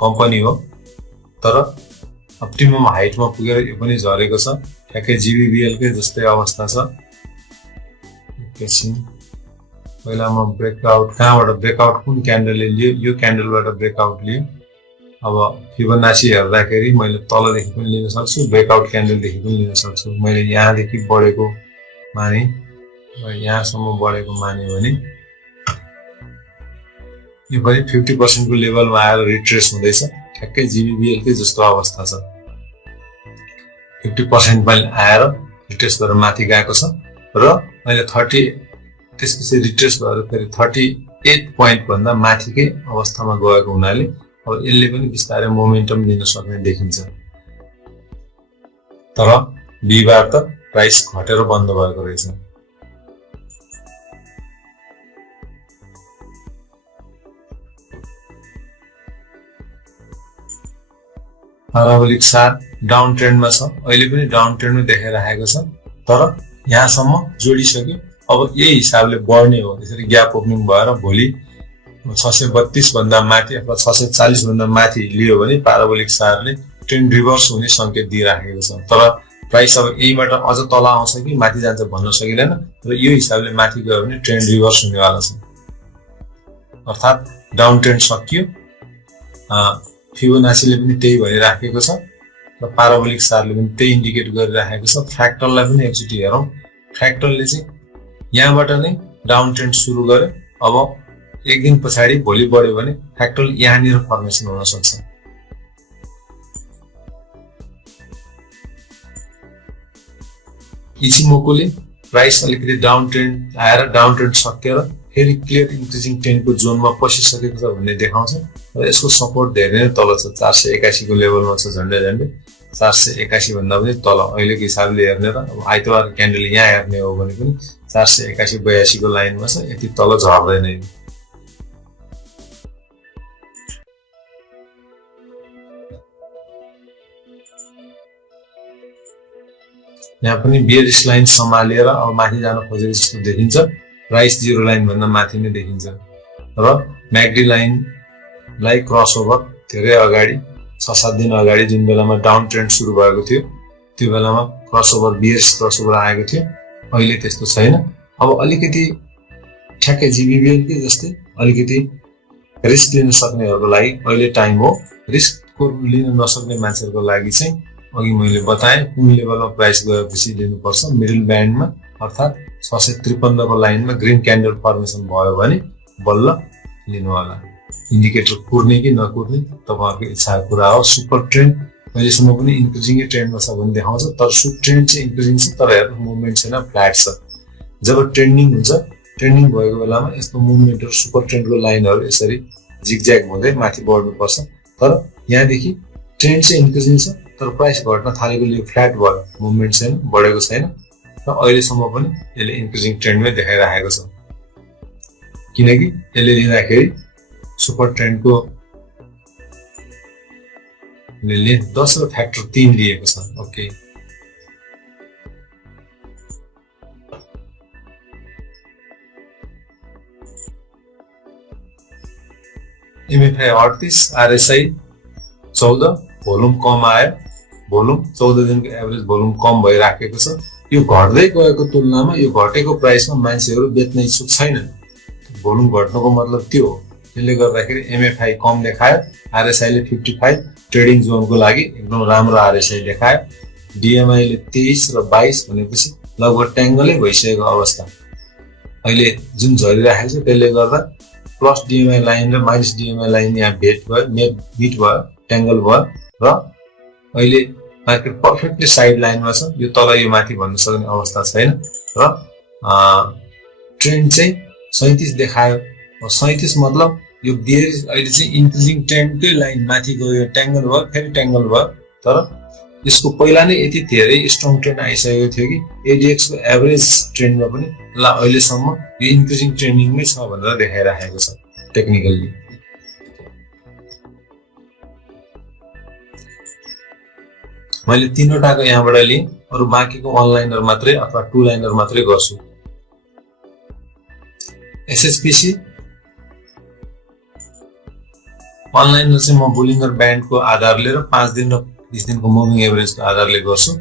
कम्पनी हो। तर अप्टिमम हाइटमा पुगेर यो पनि झरेको छ। ठ्याक्कै जीबीबीएलकै जस्तै अवस्था छ। एकैछिन, पहिला म ब्रेकआउट कहाँबाट ब्रेकआउट कुन क्यान्डलले लियो, यो क्यान्डलबाट ब्रेकआउट लियो। अब फिबोनाची हेर्दाखेरि मैले तलदेखि पनि लिन सक्छु, ब्रेकआउट क्यान्डलदेखि पनि लिन सक्छु। मैले यहाँदेखि बढेको माने र यहाँसम्म बढेको माने भने यो पनि 50% को लेभलमा आएर रिट्रेस हुँदैछ। ठ्याक्कै जीबीबीएलकै जस्तो अवस्था छ। 50% मा आएर रिट्रेस गरेर माथि गएको छ। र अहिले 30 त्यसपछि रिट्रेस भएर फेरि 38 पोइन्ट भन्दा माथिकै अवस्थामा गएको हुनाले अब यसले पनि बिस्तारै मोमेन्टम लिन सक्ने देखिन्छ। तर बिहिबार त प्राइस घटेर बन्द भएको रहेछ। पाराबोलिक सार डाउन ट्रेन्डमा छ, अहिले पनि डाउन ट्रेन्डमा देखाइरहेको छ, तर यहाँसम्म जोडिसक्यो। अब यही हिसाबले बढ्ने हो। त्यसरी ग्याप ओपनिङ भएर भोलि 632 भन्दा माथि अथवा 640 भन्दा माथि लियो भने पाराबोलिक सारले ट्रेन्ड रिभर्स हुने संकेत दिइराखेको छ। तर प्राइस अब यहीबाट अझ तल आउँछ कि माथि जान्छ भन्न सकिँदैन, र यो हिसाबले माथि गयो भने ट्रेन्ड रिभर्स हुनेवाला छ, अर्थात् डाउन ट्रेन्ड सकियो। फिबोनाचीले पनि त्यही भनिराखेको छ र पाराबोलिक सारले पनि त्यही इन्डिकेट गरिराखेको छ। फ्र्याक्टललाई पनि एकचोटि हेरौँ। फ्र्याक्टलले चाहिँ यहाँबाट नै डाउन ट्रेन्ड सुरु गर्यो, अब एक दिन पछाडि भोलि बढ्यो भने फ्र्याक्टल यहाँनिर फर्मेसन हुन सक्छ। इचिमोकोले प्राइस अलिकति डाउन ट्रेन्ड आएर डाउन ट्रेन्ड सकेर फेरि क्लियर इन्क्रिजिङ ट्रेन्डको जोनमा पसिसकेको छ भन्ने देखाउँछ र यसको सपोर्ट धेरै नै तल छ। 481 को लेभलमा छ, झन्डै 481 भन्दा पनि तल अहिलेको हिसाबले हेर्ने र अब आइतबार क्यान्डल यहाँ हेर्ने हो भने पनि 481-82 को लाइनमा छ, यति तल झर्दैन। यहाँ पनि बियरिश लाइन सम्हालेर अब माथि जान खोजेको जस्तो देखिन्छ। प्राइस जिरो लाइन भन्दा माथि नै देखिन्छ र म्याकडी लाइनलाई क्रसओभर धेरै अगाडि 6-7 दिन अगाडि जुन बेलामा डाउन ट्रेन्ड सुरु भएको थियो त्यो बेलामा क्रसओभर बियरिश क्रसओभर आएको थियो। अहिले त्यस्तो छैन। अब अलिकति ठ्याक्कै जिबिबिएल के जस्तै अलिकति रिस्क लिन सक्नेहरूको लागि अहिले टाइम हो। रिस्क लिन नसक्ने मान्छेहरूको लागि चाहिँ अघि मैले बताएँ कुन लेभलमा प्राइस गएपछि लिनुपर्छ। मिडल ब्यान्डमा अर्थात् 653 को लाइनमा ग्रीन क्यान्डल फर्मेसन भयो भने बल्ल लिनु होला। इन्डिकेटर कुर्ने कि नकुर्ने तपाईहरुको इच्छाको कुरा हो। सुपर ट्रेन्ड अहिलेसम्म पनि इन्क्रिजिङ ट्रेन्डमा छ भन्ने देखाउँछ, तर सुपर ट्रेन्ड चाहिँ इन्क्रिजिङ छ, तर हेर्नु मुभमेन्ट छैन, फ्ल्याट छ। जब ट्रेन्डिङ हुन्छ, ट्रेन्डिङ भएको बेलामा यस्तो मुभमेन्टहरु सुपर ट्रेन्डको लाइनहरु यसरी जिगज्याग हुँदै माथि बढ्नुपर्छ। तर यहाँदेखि ट्रेन्ड चाहिँ इन्क्रिजिङ छ, तर प्राइस घट्न थालेको लिए फ्ल्याट भयो, मुभमेन्ट छैन, बढेको छैन र अहिलेसम्म पनि यसले इन्क्रिजिङ ट्रेन्डमै देखाइरहेको छ, किनकि यसले लिँदाखेरि सुपर ट्रेन्डको 10 र फ्याक्टर 3 लिएको छ। ओके, एमएफआई 38, आरएसआई 14, भोल्युम कम आयो। भोल्युम 14 दिनको एभरेज भोल्युम कम भइराखेको छ। यो घट्दै गएको तुलनामा यो घटेको प्राइसमा मान्छेहरू बेच्न इच्छुक छैनन्। भोल्युम घट्नुको मतलब त्यो हो। त्यसले गर्दाखेरि एमएफआई कम देखायो, आरएसआई ले 55 ट्रेडिङ जोनको लागि एकदम राम्रो आरएसआई देखायो। डिएमआई ले 23 र 22 भनेपछि लगभग ट्याङ्गलै भइसकेको अवस्था अहिले जुन झरिरहेको छ, त्यसले गर्दा प्लस डिएमआई लाइन र माइनस डिएमआई लाइन यहाँ मिट भयो, ट्याङ्गल भयो र अहिले मार्केट पर्फेक्टली साइड लाइनमा छ। यो तल यो माथि भन्न सक्ने अवस्था छैन र ट्रेन्ड चाहिँ 37 देखायो। 37 मतलब यो बियरिश अहिले चाहिँ इन्क्रिजिङ ट्रेन्डकै लाइन माथि गयो, ट्याङ्गल भयो, फेरि ट्याङ्गल भयो। तर यसको पहिला नै यति धेरै स्ट्रङ ट्रेन्ड आइसकेको थियो कि एडीएक्स को एभरेज ट्रेन्डमा पनि ल अहिलेसम्म यो इन्क्रिजिङ ट्रेन्डिङमै छ भनेर देखाइराखेको छ टेक्निकली। मैले तीनवटाको यहाँबाट लिएँ, अरु बाँकीको वन लाइनर मात्रै अथवा टु लाइनर मात्रै गर्छु। एसएचपीसी वन लाइनर चाहिँ म बोलिङ्गर ब्यान्डको आधारले र 5 दिन र 20 दिनको मुभिङ एभरेजको आधारले गर्छु।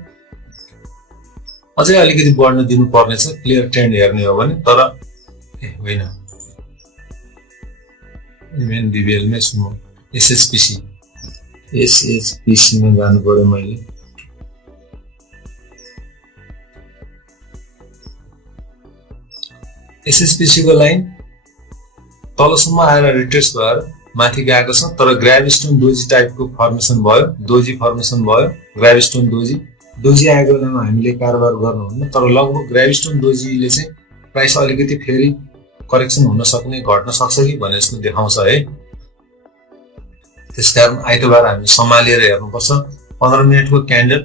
अझै अलिकति बढ्न दिनु पर्ने छ क्लियर ट्रेन्ड हेर्ने हो भने, तर होइन इभेन बीबीएल मै छु म। एसएचपीसी मा जानु पर्यो मैले। एसएचपीसी को लाइन तलसम्म आएर रिट्रेस भएर माथि गएको छ, तर ग्राभिस्टोन डोजी टाइपको फर्मेसन भयो, डोजी फर्मेसन भयो, ग्राभिस्टोन डोजी डोजी आएको बेलामा हामीले कारोबार गर्नुहुन्न, तर लगभग ग्राभिस्टोन डोजीले चाहिँ प्राइस अलिकति फेरि करेक्सन हुन सक्ने, घट्न सक्छ कि भने जस्तो देखाउँछ है। त्यसकारण आइतबार हामी सम्हालेर हेर्नुपर्छ। 15 मिनेटको क्यान्डल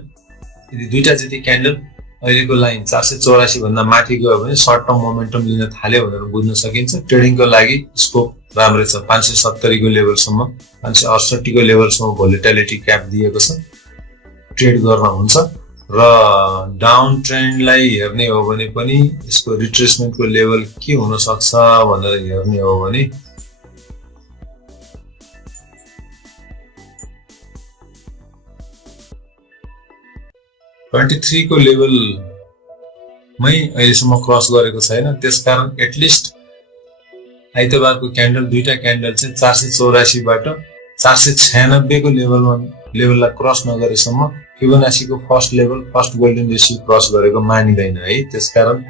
यदि दुईटा जति क्यान्डल अहिलेको लाइन 484 भन्दा माथि गयो भने सर्ट टर्म मोमेन्टम लिन थाल्यो भनेर बुझ्न सकिन्छ। ट्रेडिङको लागि स्कोप राम्रै छ। 570 को लेभलसम्म, 568 को लेभलसम्म भोलेटिलिटी क्याप दिएको छ, ट्रेड गर्न हुन्छ। र डाउन ट्रेन्डलाई हेर्ने हो भने पनि यसको रिट्रेसमेन्टको लेभल के हुन सक्छ भनेर हेर्ने हो भने $23 को लेभलमै अहिलेसम्म क्रस गरेको छैन। त्यसकारण एटलिस्ट आइतबारको क्यान्डल दुईटा क्यान्डल चाहिँ 484 बाट 496 को लेभललाई क्रस नगरेसम्म फिबोनाचीको first level, first golden ratio cross गरेको मानिदैन है। त्यसकारण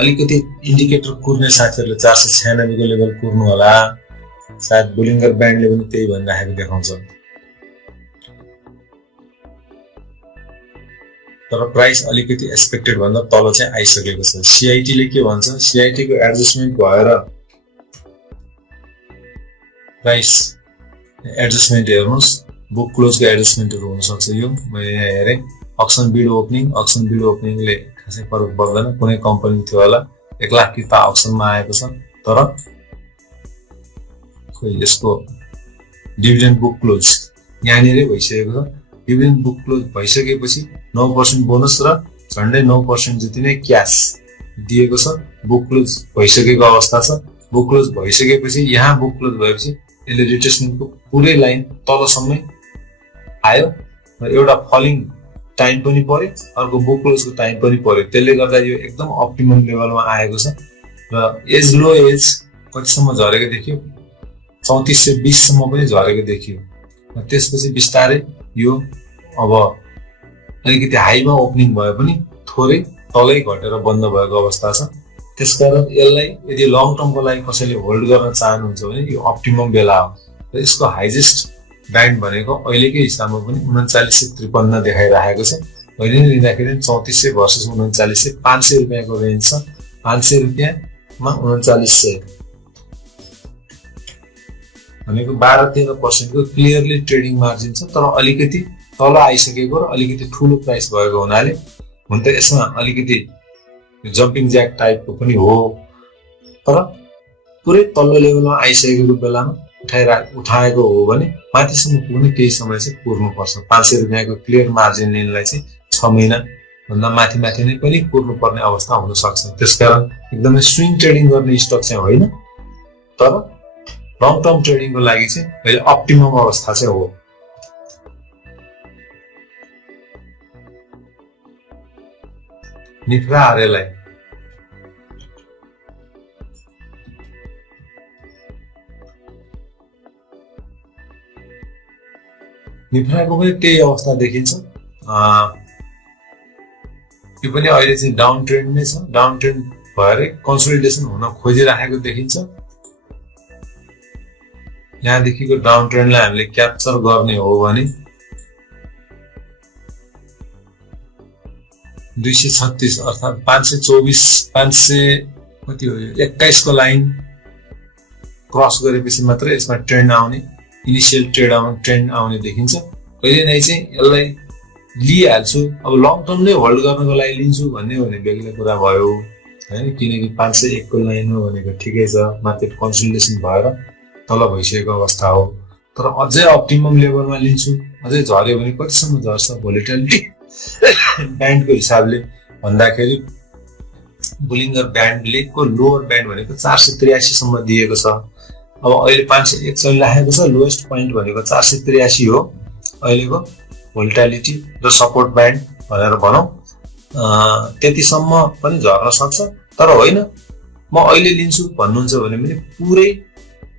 अलिकति इन्डिकेटर कुर्ने साथीहरूले 496 को लेभल कुर्नु होला। सायद बोलिङ्गर ब्यान्डले पनि त्यही भनिराखेको देखाउँछ। तर प्राइस अलिकति एक्सपेक्टेड भन्दा तल चाहिँ आइसकेको छ। सीआईटी ले के भन्छ? सीआईटी को एडजस्टमेन्ट भएर प्राइस एडजस्टमेन्ट हेर्नुस्, बुक क्लोज को एडजस्टमेन्टहरु हुन सक्छ। यो मैले यहाँ हेरे अक्सन बिड ओपनिङले खासै फरक पर्दैन। कुनै कम्पनी थियो होला 1 लाख किता अक्सनमा आएको छ, तर खोइ यसको डिभिडेन्ड बुक क्लोज यहाँनिर भइसकेको छ। डिभिडेन्ड बुक क्लोज भइसकेपछि 9% बोनस र झन्डै 9% जति नै क्याश दिएको छ। बुक क्लोज भइसकेको अवस्था छ। बुक क्लोज भइसकेपछि यहाँ बुक क्लोज भएपछि यसले रिट्रेसमेन्टको पुरै लाइन तलसम्मै आयो र एउटा फलिङ टाइम पनि पर्यो, अर्को बुक क्लोजको टाइम पनि पर्यो। त्यसले गर्दा यो एकदम अप्टिमम लेभलमा आएको छ र एज लो एज कतिसम्म झरेको देखियो? 3420 सम्म पनि झरेको देखियो। त्यसपछि बिस्तारै यो अब अलिकति हाईमा ओपनिङ भए पनि थोरै तलै घटेर बन्द भएको अवस्था छ। त्यसकारण यसलाई यदि लङ टर्मको लागि कसैले होल्ड गर्न चाहनुहुन्छ भने यो अप्टिमम बेला हो। र यसको हाइजेस्ट ब्यान्ड भनेको अहिलेकै हिसाबमा पनि 3953 देखाइराखेको छ। अहिले नै लिँदाखेरि 3400 भर्सेस 3900, 500 रुपैयाँको रेन्ज छ। 500 रुपैयाँमा 3900 भनेको 12-13% को क्लियरली ट्रेडिङ मार्जिन छ। तर अलिकति तल आइसकेको र अलिकति ठूलो प्राइस भएको हुनाले हुन त यसमा अलिकति जम्पिङ ज्याक टाइपको पनि हो, तर पुरै तल्लो लेभलमा आइसकेको बेलामा उठाएको हो भने माथिसम्म पुग्ने केही समय चाहिँ कुर्नुपर्छ। 500 रुपैयाँको क्लियर मार्जिन लिनलाई चाहिँ 6 महिना भन्दा माथि नै पनि कुर्नु पर्ने अवस्था हुन सक्छ। त्यसकारण एकदमै स्विङ ट्रेडिङ गर्ने स्टक चाहिँ होइन, तर लङ टर्म ट्रेडिङको लागि चाहिँ अहिले अप्टिमम अवस्था चाहिँ हो। निफ्रा आरएलआई निफ्राको पनि त्यही अवस्था देखिन्छ। यो पनि अहिले चाहिँ डाउन ट्रेन्डमै छ। डाउन ट्रेन्ड भएर कन्सोलिडेसन हुन खोजिराखेको देखिन्छ। यहाँदेखिको डाउन ट्रेन्डलाई हामीले क्याप्चर गर्ने हो भने 236 अर्थात 524 521 को लाइन क्रस गरेपछि मात्रै यसमा ट्रेन्ड आउने, इनिशियल ट्रेन्ड आउने देखिन्छ। अहिले नै चाहिँ यसलाई लिइहाल्छु, अब लङ टर्म नै होल्ड गर्नको लागि लिन्छु भन्ने हो भने बेग्लै कुरा भयो हैन, किनकि 501 को लाइन हो भनेको ठिकै छ। मार्केट कन्सोलिडेसन भएर तल भइसकेको अवस्था हो, तर अझै अप्टिमम लेभलमा लिन्छु। अझै झर्यो भने कतिसम्म झर्छ भोलेटिलिटी ब्यान्डको हिसाबले भन्दाखेरि बोलिङ्गर ब्यान्डले को लोअर ब्यान्ड भनेको 483 सम्म दिएको छ। अब अहिले 501 चलिरहेको छ। लोएस्ट पोइन्ट भनेको 483 हो अहिलेको भोलेटिलिटी र सपोर्ट ब्यान्ड भनेर भनौं। त्यतिसम्म पनि झर्न सक्छ, तर होइन म अहिले लिन्छु भन्नुहुन्छ भने पनि पुरै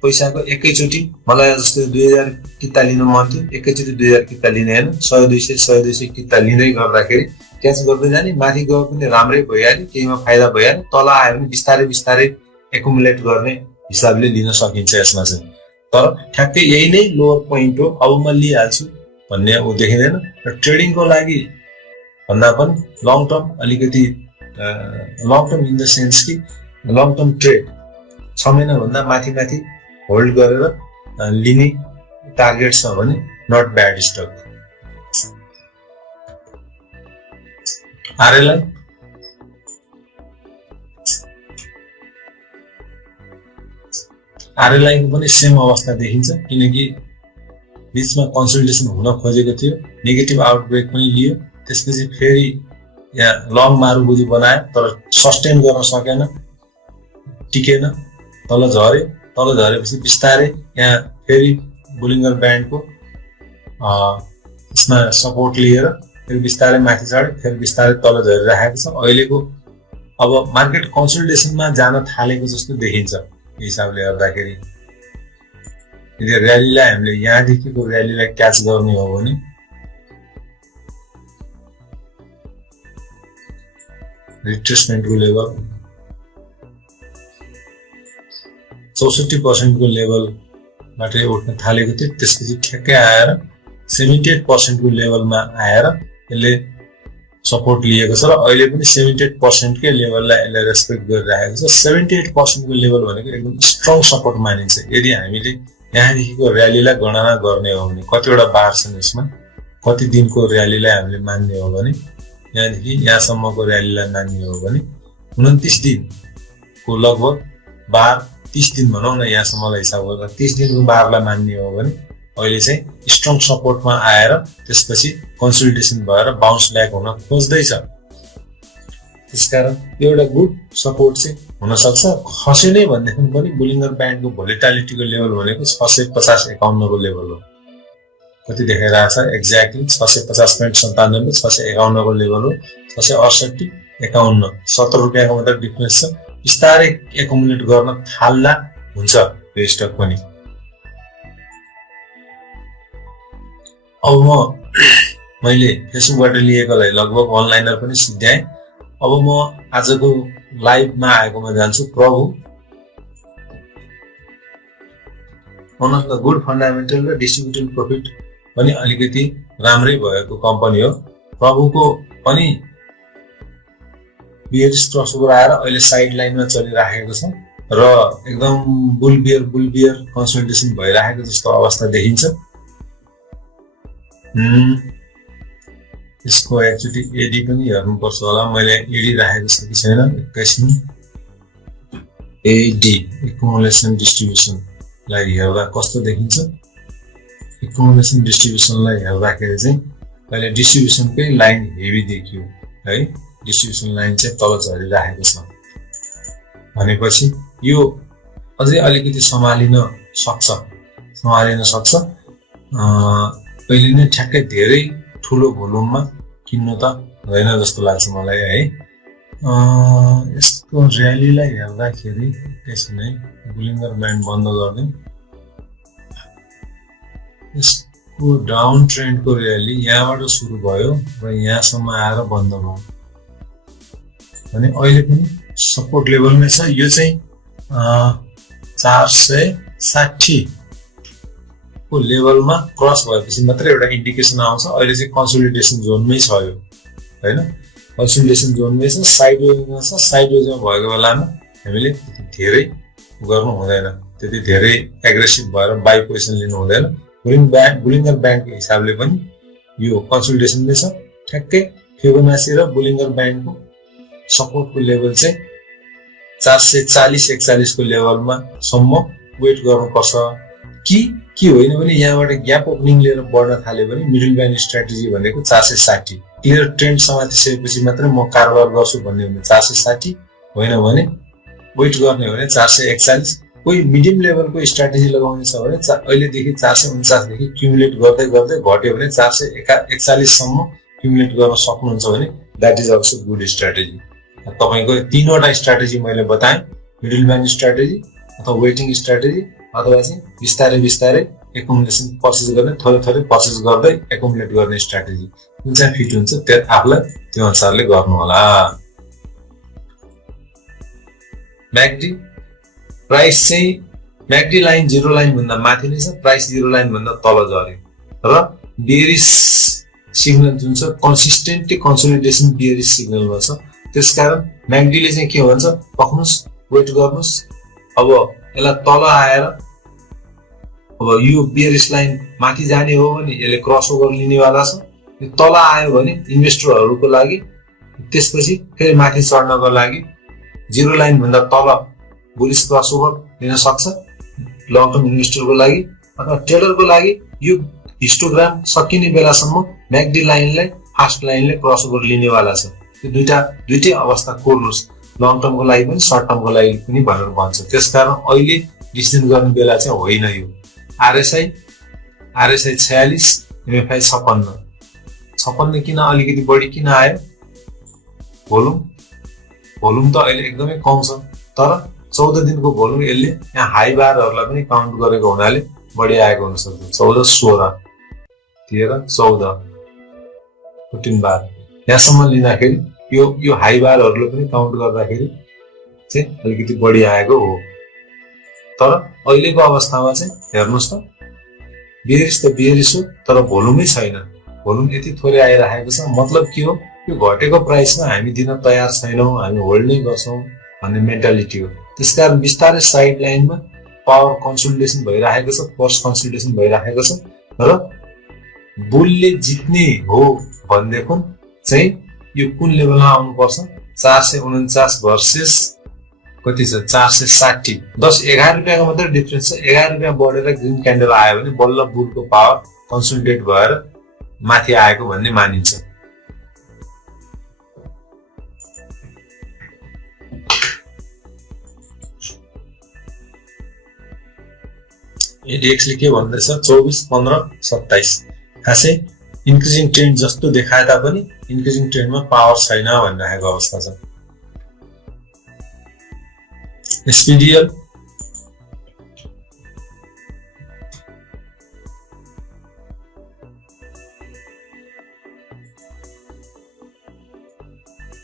पैसाको एकैचोटी मलाई जस्तो 2000 किता लिन मन थियो, एकैचोटी 2000 किता लिने हैन, 100-200 किता लिँदै गर्दाखेरि क्याच गर्दै जाने, माथि गयो पनि राम्रै भइहाल्यो, केहीमा फाइदा भइहाल्यो, तल आयो भने बिस्तारै एकुमुलेट गर्ने हिसाबले लिन सकिन्छ यसमा चाहिँ। तर ठ्याक्कै यही नै लोअर पोइन्ट हो, अब म लिइहाल्छु भन्ने उ देखिँदैन। र ट्रेडिङको लागि भन्दा पनि लङ टर्म अलिकति long term in the sense कि लङ टर्म ट्रेड 6 महिना भन्दा माथि होल्ड गरेर लिने टार्गेट छ भने नट ब्याड स्टक। आरएलआई को पनि सेम अवस्था देखिन्छ किनकि बीचमा कन्सोलिडेसन हुन खोजेको थियो, नेगेटिभ आउटब्रेक पनि लियो, त्यसपछि फेरि यहाँ लङ मारुबुदी बनायो तर सस्टेन गर्न सकेन, टिकेन, तल झरेपछि बिस्तारै यहाँ फेरि बोलिङ्गर ब्यान्डको यसमा सपोर्ट लिएर फेरि बिस्तारै माथि चढ्यो, फेरि बिस्तारै तल झरिरहेको छ। अहिलेको अब मार्केट कन्सोलिडेसनमा जान थालेको जस्तो देखिन्छ हिसाबले हेर्दाखेरि। यदि र्यालीलाई हामीले यहाँदेखिको र्यालीलाई क्याच गर्ने हो भने रिट्रेसमेन्टको लेभल 64% को लेभलबाट उठ्न थालेको थियो, त्यसपछि ठ्याक्कै आएर 78% को लेभलमा आएर यसले सपोर्ट लिएको छ र अहिले पनि 78% कै लेभललाई यसले रेस्पेक्ट गरिरहेको छ। 78% को लेभल भनेको एकदम स्ट्रङ सपोर्ट मानिन्छ। यदि हामीले यहाँदेखिको र्यालीलाई गणना गर्ने हो भने कतिवटा बार छन् यसमा, कति दिनको र्यालीलाई हामीले मान्ने हो भने यहाँदेखि यहाँसम्मको र्यालीलाई मान्ने हो भने 29 दिनको लगभग बार, 30 दिन भनौँ न यहाँसम्मलाई हिसाब गर्दा 30 दिनको बारलाई मान्ने हो भने अहिले चाहिँ स्ट्रङ सपोर्टमा आएर त्यसपछि कन्सोलिडेसन भएर बाउन्स ब्याक हुन खोज्दैछ। त्यसकारण यो एउटा गुड सपोर्ट चाहिँ हुन सक्छ। खस्यो नै भन्दाखेरि पनि बोलिङ्गर ब्यान्डको भोलिटालिटीको लेभल भनेको 650-51 को लेभल हो। कति देखाइरहेको छ एक्ज्याक्टली 650.97, 651 को लेभल हो, 668-51, 70 रुपियाँको मात्र डिफरेन्स छ। बिस्तारै एकुमुलेट गर्न थाल्दा हुन्छ यो स्टक पनि। अब मैले फेसबुकबाट लिएकोलाई लगभग अनलाइनर पनि सिद्ध्याएँ। अब म आजको लाइभमा आएकोमा जान्छु। प्रभु one of the good fundamental र डिस्ट्रिब्युटेड प्रफिट पनि अलिकति राम्रै भएको कम्पनी हो। प्रभुको पनि बियरिश क्रसओभर आएर अहिले साइड लाइनमा चलिराखेको छ र एकदम बुल बियर कन्सोलिडेसन भइराखेको जस्तो अवस्था देखिन्छ। यसको एक्चुअली एडी पनि हेर्नुपर्छ होला, मैले एडी राखेको छ कि छैन एकैछिन। एडी एकुमुलेसन डिस्ट्रिब्युसनलाई हेर्दा कस्तो देखिन्छ? एकुमुलेसन डिस्ट्रिब्युसनलाई हेर्दाखेरि चाहिँ अहिले डिस्ट्रिब्युसनकै लाइन हेभी देखियो है, डिस्ट्रिब्युसन लाइन चाहिँ तल झरिराखेको छ भनेपछि यो अझै अलिकति सम्हालिन सक्छ। अहिले नै ठ्याक्कै धेरै ठुलो भोल्युममा किन्नु त होइन जस्तो लाग्छ मलाई है। यसको र्यालीलाई हेर्दाखेरि एकैछिन है, बोलिङ्गर ब्यान्ड बन्द गर्ने, यसको डाउन ट्रेन्डको र्याली यहाँबाट सुरु भयो र यहाँसम्म आएर बन्द भयो भने अहिले पनि सपोर्ट लेभलमै छ। यो चाहिँ 460 को लेभलमा क्रस भएपछि मात्र एउटा इन्डिकेसन आउँछ। अहिले चाहिँ कन्सोलिडेसन जोनमै छ यो हैन, कन्सोलिडेसन जोनमै छ, साइडवेजमा छ। साइडवेजमा भएको बेलामा हामीले त्यति धेरै गर्नु हुँदैन, त्यति धेरै एग्रेसिभ भएर बाई पोजिसन लिनु हुँदैन। बोलिङ्गर ब्यान्डको हिसाबले पनि यो कन्सोलिडेसनमै छ। ठ्याक्कै फिबोनाची र बोलिङ्गर ब्यान्डको सपोर्टको लेभल चाहिँ 440-41 को लेभलमा सम्म वेट गर्नुपर्छ कि होइन भने यहाँबाट ग्याप ओपनिङ लिएर बढ्न थाल्यो भने मिडल ब्यान्ड स्ट्राटेजी भनेको 460 क्लियर ट्रेन्ड समातिसकेपछि मात्रै म कारोबार गर्छु भन्ने हो भने 460, होइन भने वेट गर्ने हो भने 441। कोही मिडियम लेभलको स्ट्राटेजी लगाउने छ भने अहिलेदेखि 449 देखि क्युमुलेट गर्दै घट्यो भने 441 सम्म क्युमुलेट गर्न सक्नुहुन्छ भने that is also good strategy. तपाईको तीनवटा स्ट्राटेजी मैले बताएँ, मिडल ब्यान्ड स्ट्राटेजी अथवा वेटिङ स्ट्राटेजी अथवा चाहिँ बिस्तारै एकुमुलेसन पर्चेज गर्ने, थोरै पर्चेज गर्दै एकुमुलेट गर्ने स्ट्राटेजी जुन चाहिँ फिट हुन्छ त्यो आफूलाई त्यो अनुसारले गर्नु होला। म्याकडी प्राइस चाहिँ म्याकडी लाइन 0 लाइन भन्दा माथि नै छ, प्राइस 0 लाइन भन्दा तल झर्यो र बेरिस सिग्नल जुन छ कन्सिस्टेन्टली कन्सोलिडेसन बियरिश सिग्नलमा छ। त्यसकारण म्याकडीले चाहिँ के भन्छ, पक्नुस्, वेट गर्नुस्। अब यसलाई तल आएर अब यो बियरिश लाइन माथि जाने हो भने यसले क्रसओभर लिनेवाला छ। यो तल आयो भने इन्भेस्टरहरूको लागि, त्यसपछि फेरि माथि चढ्नको लागि जिरो लाइन भन्दा तल बुलिश क्रसओभर लिन सक्छ लङ टर्म इन्भेस्टरको लागि। अथवा ट्रेडरको लागि यो हिस्टोग्राम सकिने बेलासम्म म्याकडी लाइनलाई फास्ट लाइनले क्रसओभर लिनेवाला छ। यो दुईटै अवस्था कोर्नुहोस्, लङ टर्मको लागि पनि सर्ट टर्मको लागि पनि भनेर भन्छ। त्यसकारण अहिले डिसिजन गर्ने बेला चाहिँ होइन। यो आरएसआई 46, एमएफआई 56 किन अलिकति बढी किन आयो? भोल्युम त अहिले एकदमै कम छ, तर 14 दिनको भोल्युम यसले यहाँ हाई बारहरूलाई पनि काउन्ट गरेको हुनाले बढी आएको हुन सक्छ। 14, 16, 13, 14, 14 बार यहाँसम्म लिँदाखेरि यो हाई बारहरूले पनि काउन्ट गर्दाखेरि चाहिँ अलिकति बढी आएको हो। तर अहिलेको अवस्थामा चाहिँ हेर्नुहोस् त, बियरिश हो तर भोल्युमै छैन। भोल्युम यति थोरै आइरहेको छ, मतलब के हो? यो घटेको प्राइसमा हामी दिन तयार छैनौँ, हामी होल्ड नै गर्छौँ भन्ने मेन्टालिटी हो। त्यसकारण बिस्तारै साइड लाइनमा पावर कन्सोलिडेसन भइरहेको छ, फोर्स कन्सोलिडेसन भइरहेको छ र बुलले जित्ने हो भनेदेखि चाहिँ यो कुन लेभलमा आउनुपर्छ? 449 भर्सेस कति छ? 460। 10-11 रुपियाँको मात्रै डिफरेन्स छ। 11 रुपियाँ बढेर ग्रिन क्यान्डल आयो भने बल्ल बुलको पावर कन्सोलिडेट भएर माथि आएको भन्ने मानिन्छ। एडीएक्सले के भन्दैछ? 24, 15, 27 खासै इन्क्रिजिङ ट्रेन्ड जस्तो देखाए तापनि इन्क्रिजिङ ट्रेन्डमा पावर छैन भनिरहेको अवस्था छ। एसपीडीएल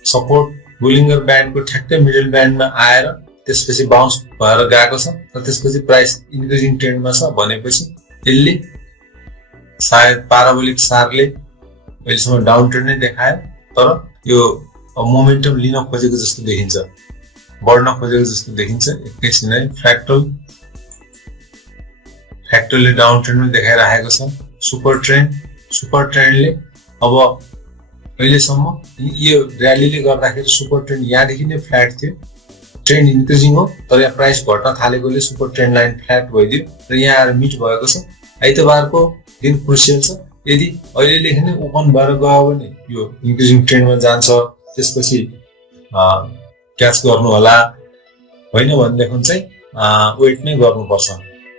सपोर्ट बुलिङ्गर ब्यान्डको ठ्याक्कै मिडल ब्यान्डमा आएर त्यसपछि बाउन्स भएर गएको छ र त्यसपछि प्राइस इन्क्रिजिङ ट्रेन्डमा छ भनेपछि यसले सायद पाराबोलिक सारले अहिलेसम्म डाउन ट्रेन्ड नै देखायो, तर यो मोमेन्टम लिन खोजेको जस्तो देखिन्छ, बढ्न खोजेको जस्तो देखिन्छ। एकैछिन है, फ्याक्टरले डाउन ट्रेन्डमै देखाइरहेको छ। सुपर ट्रेन्डले अब अहिलेसम्म यो र्यालीले गर्दाखेरि सुपर ट्रेन्ड यहाँदेखि नै फ्ल्याट थियो, ट्रेन्ड इन्क्रिजिङ हो, तर यहाँ प्राइस घट्न थालेकोले सुपर ट्रेन्ड लाइन फ्ल्याट भइदियो र यहाँ आएर मिट भएको छ। आइतबारको दिन क्रुसियल छ। यदि अहिलेदेखि नै ओपन भएर गयो भने यो इन्क्रिजिङ ट्रेन्डमा जान्छ, त्यसपछि क्याच गर्नु होला, होइन भनेदेखि चाहिँ वेट नै गर्नुपर्छ।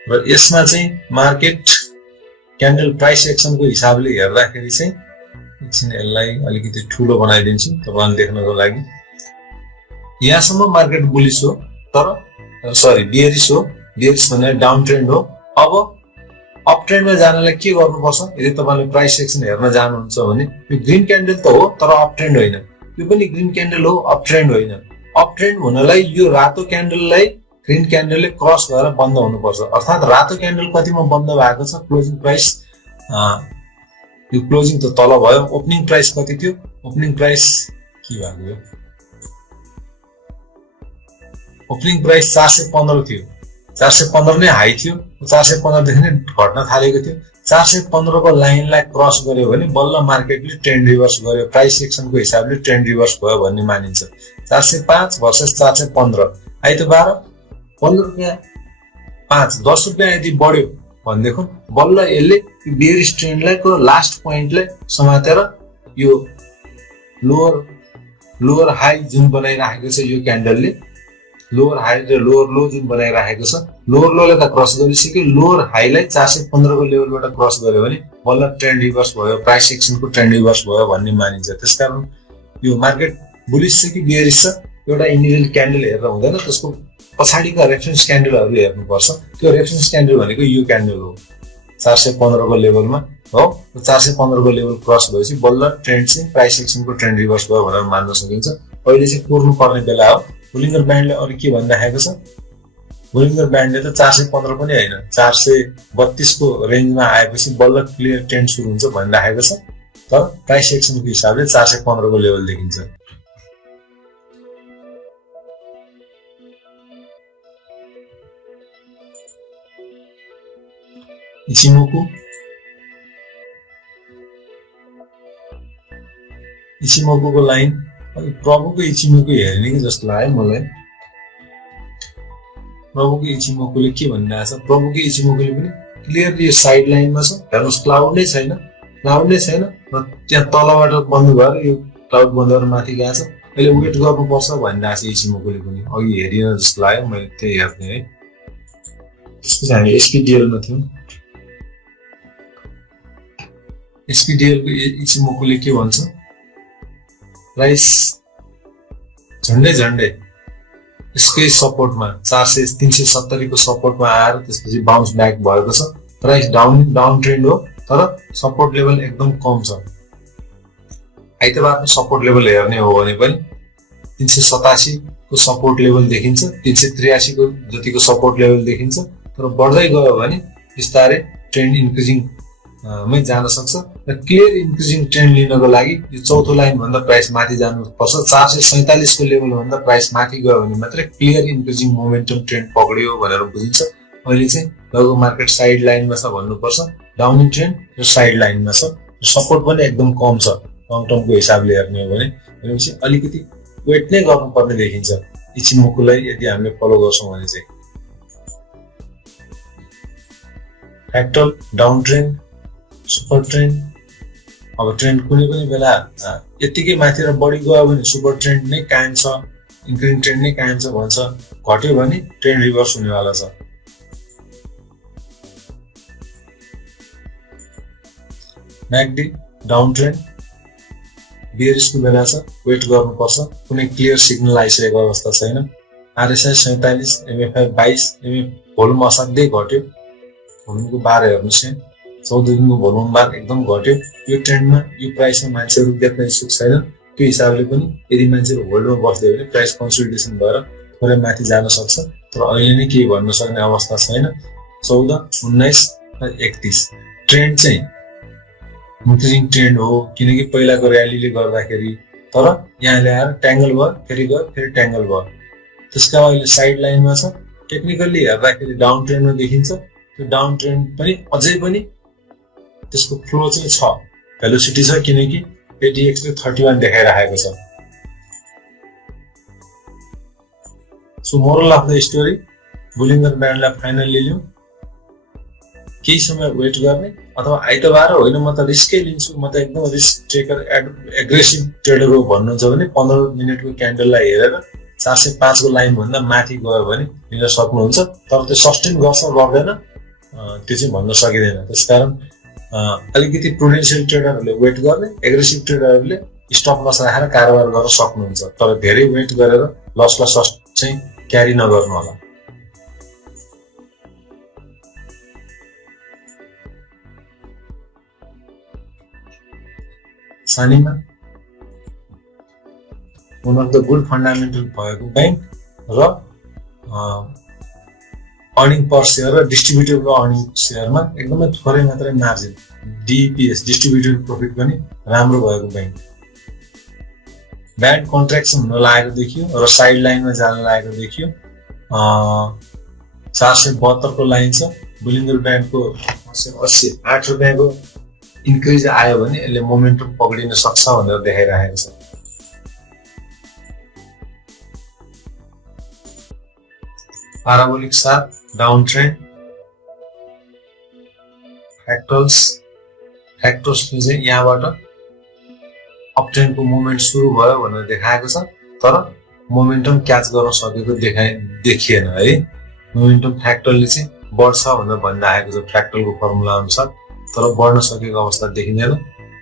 र यसमा चाहिँ मार्केट क्यान्डल प्राइस एक्सनको हिसाबले हेर्दाखेरि चाहिँ एकछिन यसलाई अलिकति ठुलो बनाइदिन्छु तपाईँले देख्नको लागि। यहाँसम्म मार्केट बुलिस हो, तर बियरिस हो। बियरिस भनेर डाउन ट्रेन्ड हो। अब अप ट्रेन्डमा जानलाई के गर्नुपर्छ? यदि तपाईँले प्राइस सेक्सन हेर्न जानुहुन्छ भने यो ग्रिन क्यान्डल त हो, तर अप ट्रेन्ड होइन। यो पनि ग्रिन क्यान्डल हो, अप ट्रेन्ड होइन। अप ट्रेन्ड हुनलाई यो रातो क्यान्डललाई ग्रिन क्यान्डलले क्रस गरेर बन्द हुनुपर्छ। अर्थात् रातो क्यान्डल कतिमा बन्द भएको छ? क्लोजिङ प्राइस, यो क्लोजिङ त तल भयो। ओपनिङ प्राइस कति थियो? ओपनिङ प्राइस के भएको? ओपनिङ प्राइस 415 थियो। 415 नै हाई थियो। 415 देखि नै घट्न थालेको थियो। 415 को लाइनलाई क्रस गर्यो भने बल्ल मार्केटले ट्रेन्ड रिभर्स गर्यो, प्राइस सेक्सनको हिसाबले ट्रेन्ड रिभर्स भयो भन्ने मानिन्छ। 405 भर्सेस 415 आइतबार 15 रुपियाँ 5 10 रुपियाँ यदि बढ्यो भनेदेखि बल्ल यसले बियरिश ट्रेन्डलाई को लास्ट पोइन्टलाई समातेर यो लोअर हाई जुन बनाइराखेको छ यो क्यान्डलले, लोअर हाई र लोअर लो जुन बनाइराखेको छ, लोअर लोले त क्रस गरिसक्यो, लोअर हाईलाई 415 को लेभलबाट क्रस गर्यो भने बल्ल ट्रेन्ड रिभर्स भयो, प्राइस एक्सनको ट्रेन्ड रिभर्स भयो भन्ने मानिन्छ। त्यसकारण यो मार्केट बुलिश छ कि बियरिश छ एउटा इन्डिभिजुअल क्यान्डल हेरेर हुँदैन, त्यसको पछाडिका रेफरेन्स क्यान्डलहरू हेर्नुपर्छ। त्यो रेफरेन्स क्यान्डल भनेको यो क्यान्डल हो 415 को लेभलमा हो। 415 को लेभल क्रस भएपछि बल्ल ट्रेन्ड चाहिँ प्राइस एक्सनको ट्रेन्ड रिभर्स भयो भनेर मान्न सकिन्छ। अहिले चाहिँ कुर्नु पर्ने बेला हो। बुलिङ्गर ब्यान्डले अरु के भनिराखेको छ? बुलिङ्गर ब्यान्डले त 415 पनि हैन, 432 को रेन्जमा आएपछि बल्ल क्लियर ट्रेन्ड सुरु हुन्छ भनिराखेको छ। तर प्राइस एक्सनको हिसाबले 415 को लेभल देखिन्छ। इचिमोकुको लाइन प्रभुको इचिमोकु हेर्ने कि जस्तो लाग्यो मलाई। प्रभुको इचिमोकुले के भनिरहेको छ, प्रभुको इचिमोकुले पनि क्लियरली यो साइड लाइनमा छ। हेर्नुहोस् क्लाउड नै छैन र त्यहाँ तलबाट बन्द भएर यो क्लाउड बन्द भएर माथि गएको छ। अहिले वेट गर्नुपर्छ भनिरहेको छ इचिमोकुले पनि। अघि हेरिन जस्तो लाग्यो, मैले त्यही हेर्ने है। त्यसपछि हामी एसपीडीएलमा थियौँ। एसपीडीएलको इचिमोकुले के भन्छ, प्राइस झन्डै यसकै सपोर्टमा 370 को सपोर्टमा आएर त्यसपछि बाउन्स ब्याक भएको छ। प्राइस डाउन ट्रेन्ड हो तर सपोर्ट लेभल एकदम कम छ। आइतबारको सपोर्ट लेभल हेर्ने हो भने पनि 387 को सपोर्ट लेभल देखिन्छ, 383 को जतिको सपोर्ट लेभल देखिन्छ। तर बढ्दै गयो भने बिस्तारै ट्रेन्ड इन्क्रिजिङ मै जान सक्छ र क्लियर इन्क्रिजिङ ट्रेन्ड लिनको लागि यो चौथो लाइन भन्दा प्राइस माथि जानुपर्छ। 447 को लेभल भन्दा प्राइस माथि गयो भने मात्रै क्लियर इन्क्रिजिङ मोमेन्टम ट्रेन्ड पक्रियो भनेर बुझिन्छ। अहिले चाहिँ लगभग मार्केट साइड लाइनमा छ भन्नुपर्छ, डाउनिङ ट्रेन्ड र साइड लाइनमा छ। सपोर्ट पनि एकदम कम छ लङ टर्मको हिसाबले हेर्ने हो भने। भनेपछि अलिकति वेट नै गर्नुपर्ने देखिन्छ इचिमोकुलाई यदि हामीले फलो गर्छौँ भने चाहिँ। फ्र्याक्टल डाउन ट्रेन्ड, सुपर ट्रेन्ड। अब ट्रेन्ड कुनै पनि बेला यतिकै माथि र बढी गयो भने सुपर ट्रेन्ड नै कायम छ, इन्क्रिजिङ ट्रेन्ड नै कायम छ भन्छ। घट्यो भने ट्रेन्ड रिभर्स हुनेवाला छ। म्याकडी डाउन ट्रेन्ड, बियरिशको बेला छ, वेट गर्नुपर्छ। कुनै क्लियर सिग्नल आइसकेको अवस्था छैन। आरएसआई 47, एमएफआई 22, एमएफ भोल्युम असाध्यै घट्यो। भोल्युमको बार हेर्नुहोस्, 14 दिनको भोल्युम बार एकदम घट्यो। यो ट्रेन्डमा यो प्राइसमा मान्छेहरू बेच्न इच्छुक छैन। त्यो हिसाबले पनि यदि मान्छेहरू होल्डमा बस्दै भने प्राइस कन्सोलिडेसन भएर थोरै माथि जान सक्छ। तर अहिले नै केही भन्न सक्ने अवस्था छैन। 14, 19 र 31 ट्रेन्ड चाहिँ इन्क्रिजिङ ट्रेन्ड हो, किनकि पहिलाको र्यालीले गर्दाखेरि। तर यहाँ ल्याएर ट्याङ्गल भयो, फेरि गयो, फेरि ट्याङ्गल भयो। त्यसका अहिले साइड लाइनमा छ। टेक्निकल्ली हेर्दाखेरि डाउन ट्रेन्डमा देखिन्छ। त्यो डाउन ट्रेन्ड पनि अझै पनि त्यसको फ्लो चाहिँ छ, भेलोसिटी छ, किनकि एडीएक्स ले 31 देखाइरहेको छ। So moral of the story, Bollinger ब्यान्डलाई फाइनली लियौँ। केही समय वेट गर्ने अथवा आइतबार होइन म त रिस्कै लिन्छु, म त एकदम रिस्क टेकर एग्रेसिभ ट्रेडर हो भन्नुहुन्छ भने 15 मिनटको क्यान्डललाई हेरेर 405 को लाइन भन्दा माथि गयो भने लिन सक्नुहुन्छ। तर त्यो सस्टेन गर्छ गर्दैन त्यो चाहिँ भन्न सकिँदैन। त्यसकारण अलिकति प्रुडेन्शियल ट्रेडरहरूले वेट गर्ने, एग्रेसिभ ट्रेडरहरूले स्टप लस राखेर कारोबार गर्न सक्नुहुन्छ। तर धेरै वेट गरेर लसलाई चाहिँ क्यारी नगर्नु होला। सानीमा one of the good fundamental भएको ब्याङ्क र अर्निङ पर सेयर र डिस्ट्रिब्युटेबल अर्निङ सेयरमा एकदमै थोरै मात्रै मार्जिन, डिपिएस डिस्ट्रिब्युटेबल प्रफिट पनि राम्रो भएको ब्याङ्क। ब्यान्ड कन्ट्र्याक्सन हुन लागेको देखियो र साइड लाइनमा जान लागेको देखियो। 472 को लाइन छ। बुलिङ्गर ब्यान्डको 8 रुपियाँको इन्क्रिज आयो भने यसले मोमेन्टम पक्रिन सक्छ भनेर देखाइरहेको छ। Parabolic 7 down trend. फ्र्याक्टल्सले चाहिँ यहाँबाट अप ट्रेन्डको मोमेन्ट सुरु भयो भनेर देखाएको छ। तर मोमेन्टम क्याच गर्न सकेको देखिएन है। मोमेन्टम फ्र्याक्टलले चाहिँ बढ्छ भनेर भनिरहेको छ फ्र्याक्टलको फर्मुला अनुसार, तर बढ्न सकेको अवस्था देखिँदैन।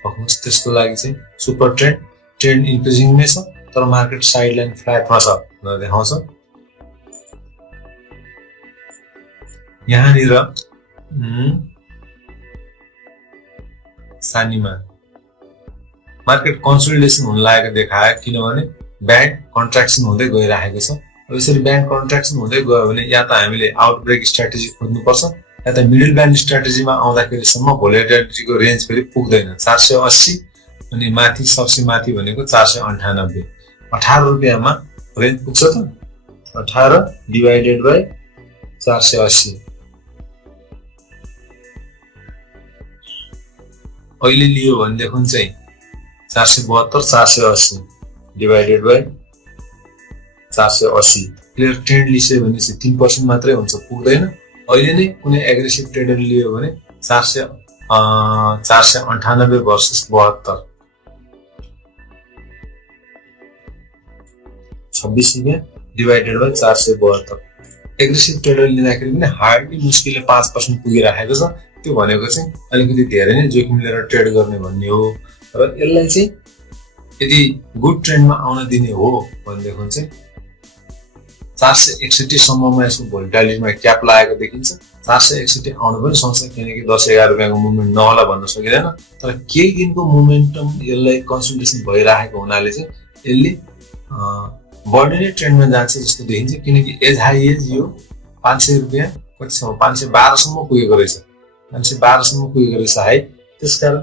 त्यसको लागि चाहिँ सुपर ट्रेन्ड इन्क्रिजिङ नै छ, तर मार्केट साइड लाइन फ्ल्याटमा छ भनेर देखाउँछ। यहाँनिर सानीमा मार्केट कन्सोलिडेसन हुन लागेको देखायो, किनभने ब्यान्ड कन्ट्र्याक्सन हुँदै गइरहेको छ। अब यसरी ब्यान्ड कन्ट्र्याक्सन हुँदै गयो भने या त हामीले आउटब्रेक स्ट्राटेजी खोज्नुपर्छ या त मिडल ब्यान्ड स्ट्राटेजीमा आउँदाखेरिसम्म भोलेटिलिटीको रेन्ज फेरि पुग्दैन। 480 अनि माथि सबसे माथि भनेको 498 18 रुपैयाँमा रेन्ज पुग्छ त 18 डिवाइडेड बाइ 480 अहिले लियो भनेदेखि चाहिँ 472 480 डिवाइडेड बाइ 480 क्लियर ट्रेन्ड लिसो भने चाहिँ 3% मात्रै हुन्छ पुग्दैन अहिले नै कुनै एग्रेसिभ ट्रेडर लियो भने 498 वर्सेस 72 26 रुपैयाँ डिवाइडेड बाइ 472 एग्रेसिभ ट्रेडर लिँदाखेरि पनि हार्डली मुस्किलले 5% पुगिराखेको छ त्यो भनेको चाहिँ अलिकति धेरै नै जोखिम लिएर ट्रेड गर्ने भन्ने हो र यसलाई चाहिँ यदि गुड ट्रेन्डमा आउन दिने हो भनेदेखि चाहिँ 461 सम्ममा यसको भोल्टालिटीमा क्याप लागेको देखिन्छ 461 आउनु पनि सक्छ किनकि 10-11 रुपैयाँको मुभमेन्ट नहोला भन्न सकिँदैन तर केही दिनको मोमेन्टम यसलाई कन्सल्टेसन भइराखेको हुनाले चाहिँ यसले बढी नै ट्रेन्डमा जान्छ जस्तो देखिन्छ किनकि एज हाई एज यो 500 रुपैयाँ कतिसम्म 512 सम्म पुगेको रहेछ 512 सम्म पुगेको रहेछ हाई त्यसकारण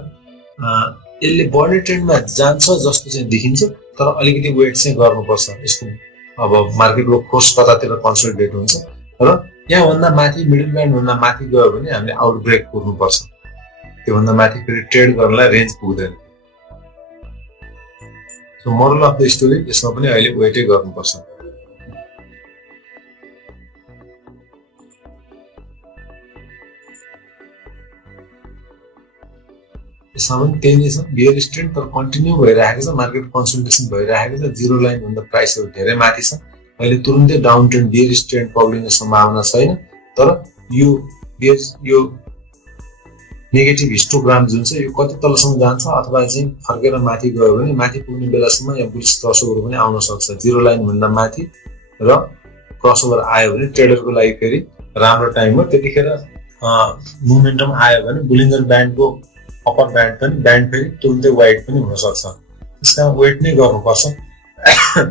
यसले बढी ट्रेन्डमा जान्छ जस्तो चाहिँ देखिन्छ तर अलिकति वेट चाहिँ गर्नुपर्छ यसको अब मार्केटको फोर्स कतातिर कन्सोलिडेट हुन्छ र यहाँभन्दा माथि मिडल ब्यान्ड भन्दा माथि गयो भने हामीले आउटब्रेक कुर्नुपर्छ त्योभन्दा माथि फेरि ट्रेड गर्नलाई रेन्ज पुग्दैन so moral of the story यसमा पनि अहिले वेटै गर्नुपर्छ यसमा पनि त्यही नै छ बियर ट्रेन्ड तर कन्टिन्यू भइरहेको छ मार्केट कन्सल्टेसन भइरहेको छ जिरो लाइन भन्दा प्राइसहरू धेरै माथि छ अहिले तुरुन्तै डाउन ट्रेन्ड बियर ट्रेन्ड पक्रिने सम्भावना छैन तर यो नेगेटिभ हिस्टोग्राम जुन छ यो कति तलसम्म जान्छ अथवा चाहिँ फर्केर माथि गयो भने माथि पुग्ने बेलासम्म यहाँ बुलिस क्रसओभर पनि आउन सक्छ जिरो लाइन भन्दा माथि र क्रसओभर आयो भने ट्रेडरको लागि फेरि राम्रो टाइम हो त्यतिखेर मोमेन्टम आयो भने बुलिङ्गर ब्यान्डको अप्पर ब्यान्ड पनि ब्यान्ड फेरि तुरुन्तै वाइड पनि हुन सक्छ त्यसकारण वेट नै गर्नुपर्छ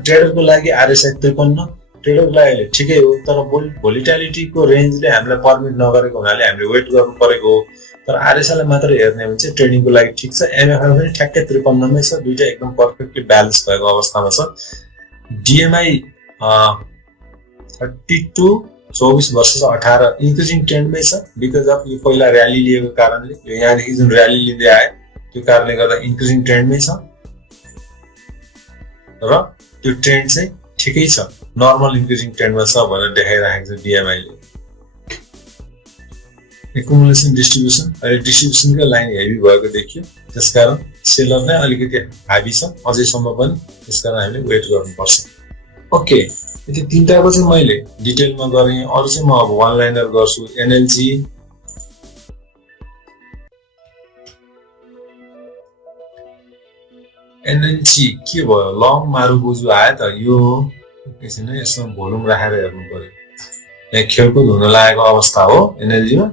ट्रेडरको लागि आरएसआई 53 ट्रेडरको लागि ठिकै हो तर भोलिटालिटीको रेन्जले हामीलाई पर्मिट नगरेको हुनाले हामीले वेट गर्नु परेको हो तर आरएसआईलाई मात्र हेर्ने भने चाहिँ ट्रेडिङको लागि ठिक छ एमएफआई पनि ठ्याक्कै 53 मै छ दुईटा एकदम पर्फेक्टली ब्यालेन्स भएको अवस्थामा छ डिएमआई 32 24 वर्सेस 18 इन्क्रिजिङ ट्रेन्डमै छ बिकज अफ यो पहिला र्याली लिएको कारणले यो यहाँदेखि जुन र्याली लिँदै आयो त्यो कारणले गर्दा इन्क्रिजिङ ट्रेन्डमै छ र त्यो ट्रेन्ड चाहिँ ठिकै छ नर्मल इन्क्रिजिङ ट्रेन्डमा छ भनेर देखाइराखेको छ डिएमआईले एकुमुलेसन डिस्ट्रिब्युसन अहिले डिस्ट्रिब्युसनकै लाइन हेभी भएको देखियो त्यसकारण सेलर नै अलिकति हाबी छ अझैसम्म पनि त्यसकारण हामीले वेट गर्नुपर्छ ओके यति तीनटाको चाहिँ मैले डिटेलमा गरेँ अरु चाहिँ म अब वान लाइनर गर्छु एनएलजी के भयो लङ मारुबुजु आयो त यो एकैछिन यसमा भोल्युम राखेर हेर्नु पर्यो यहाँ खेलकुद हुन लागेको अवस्था हो एनएलजीमा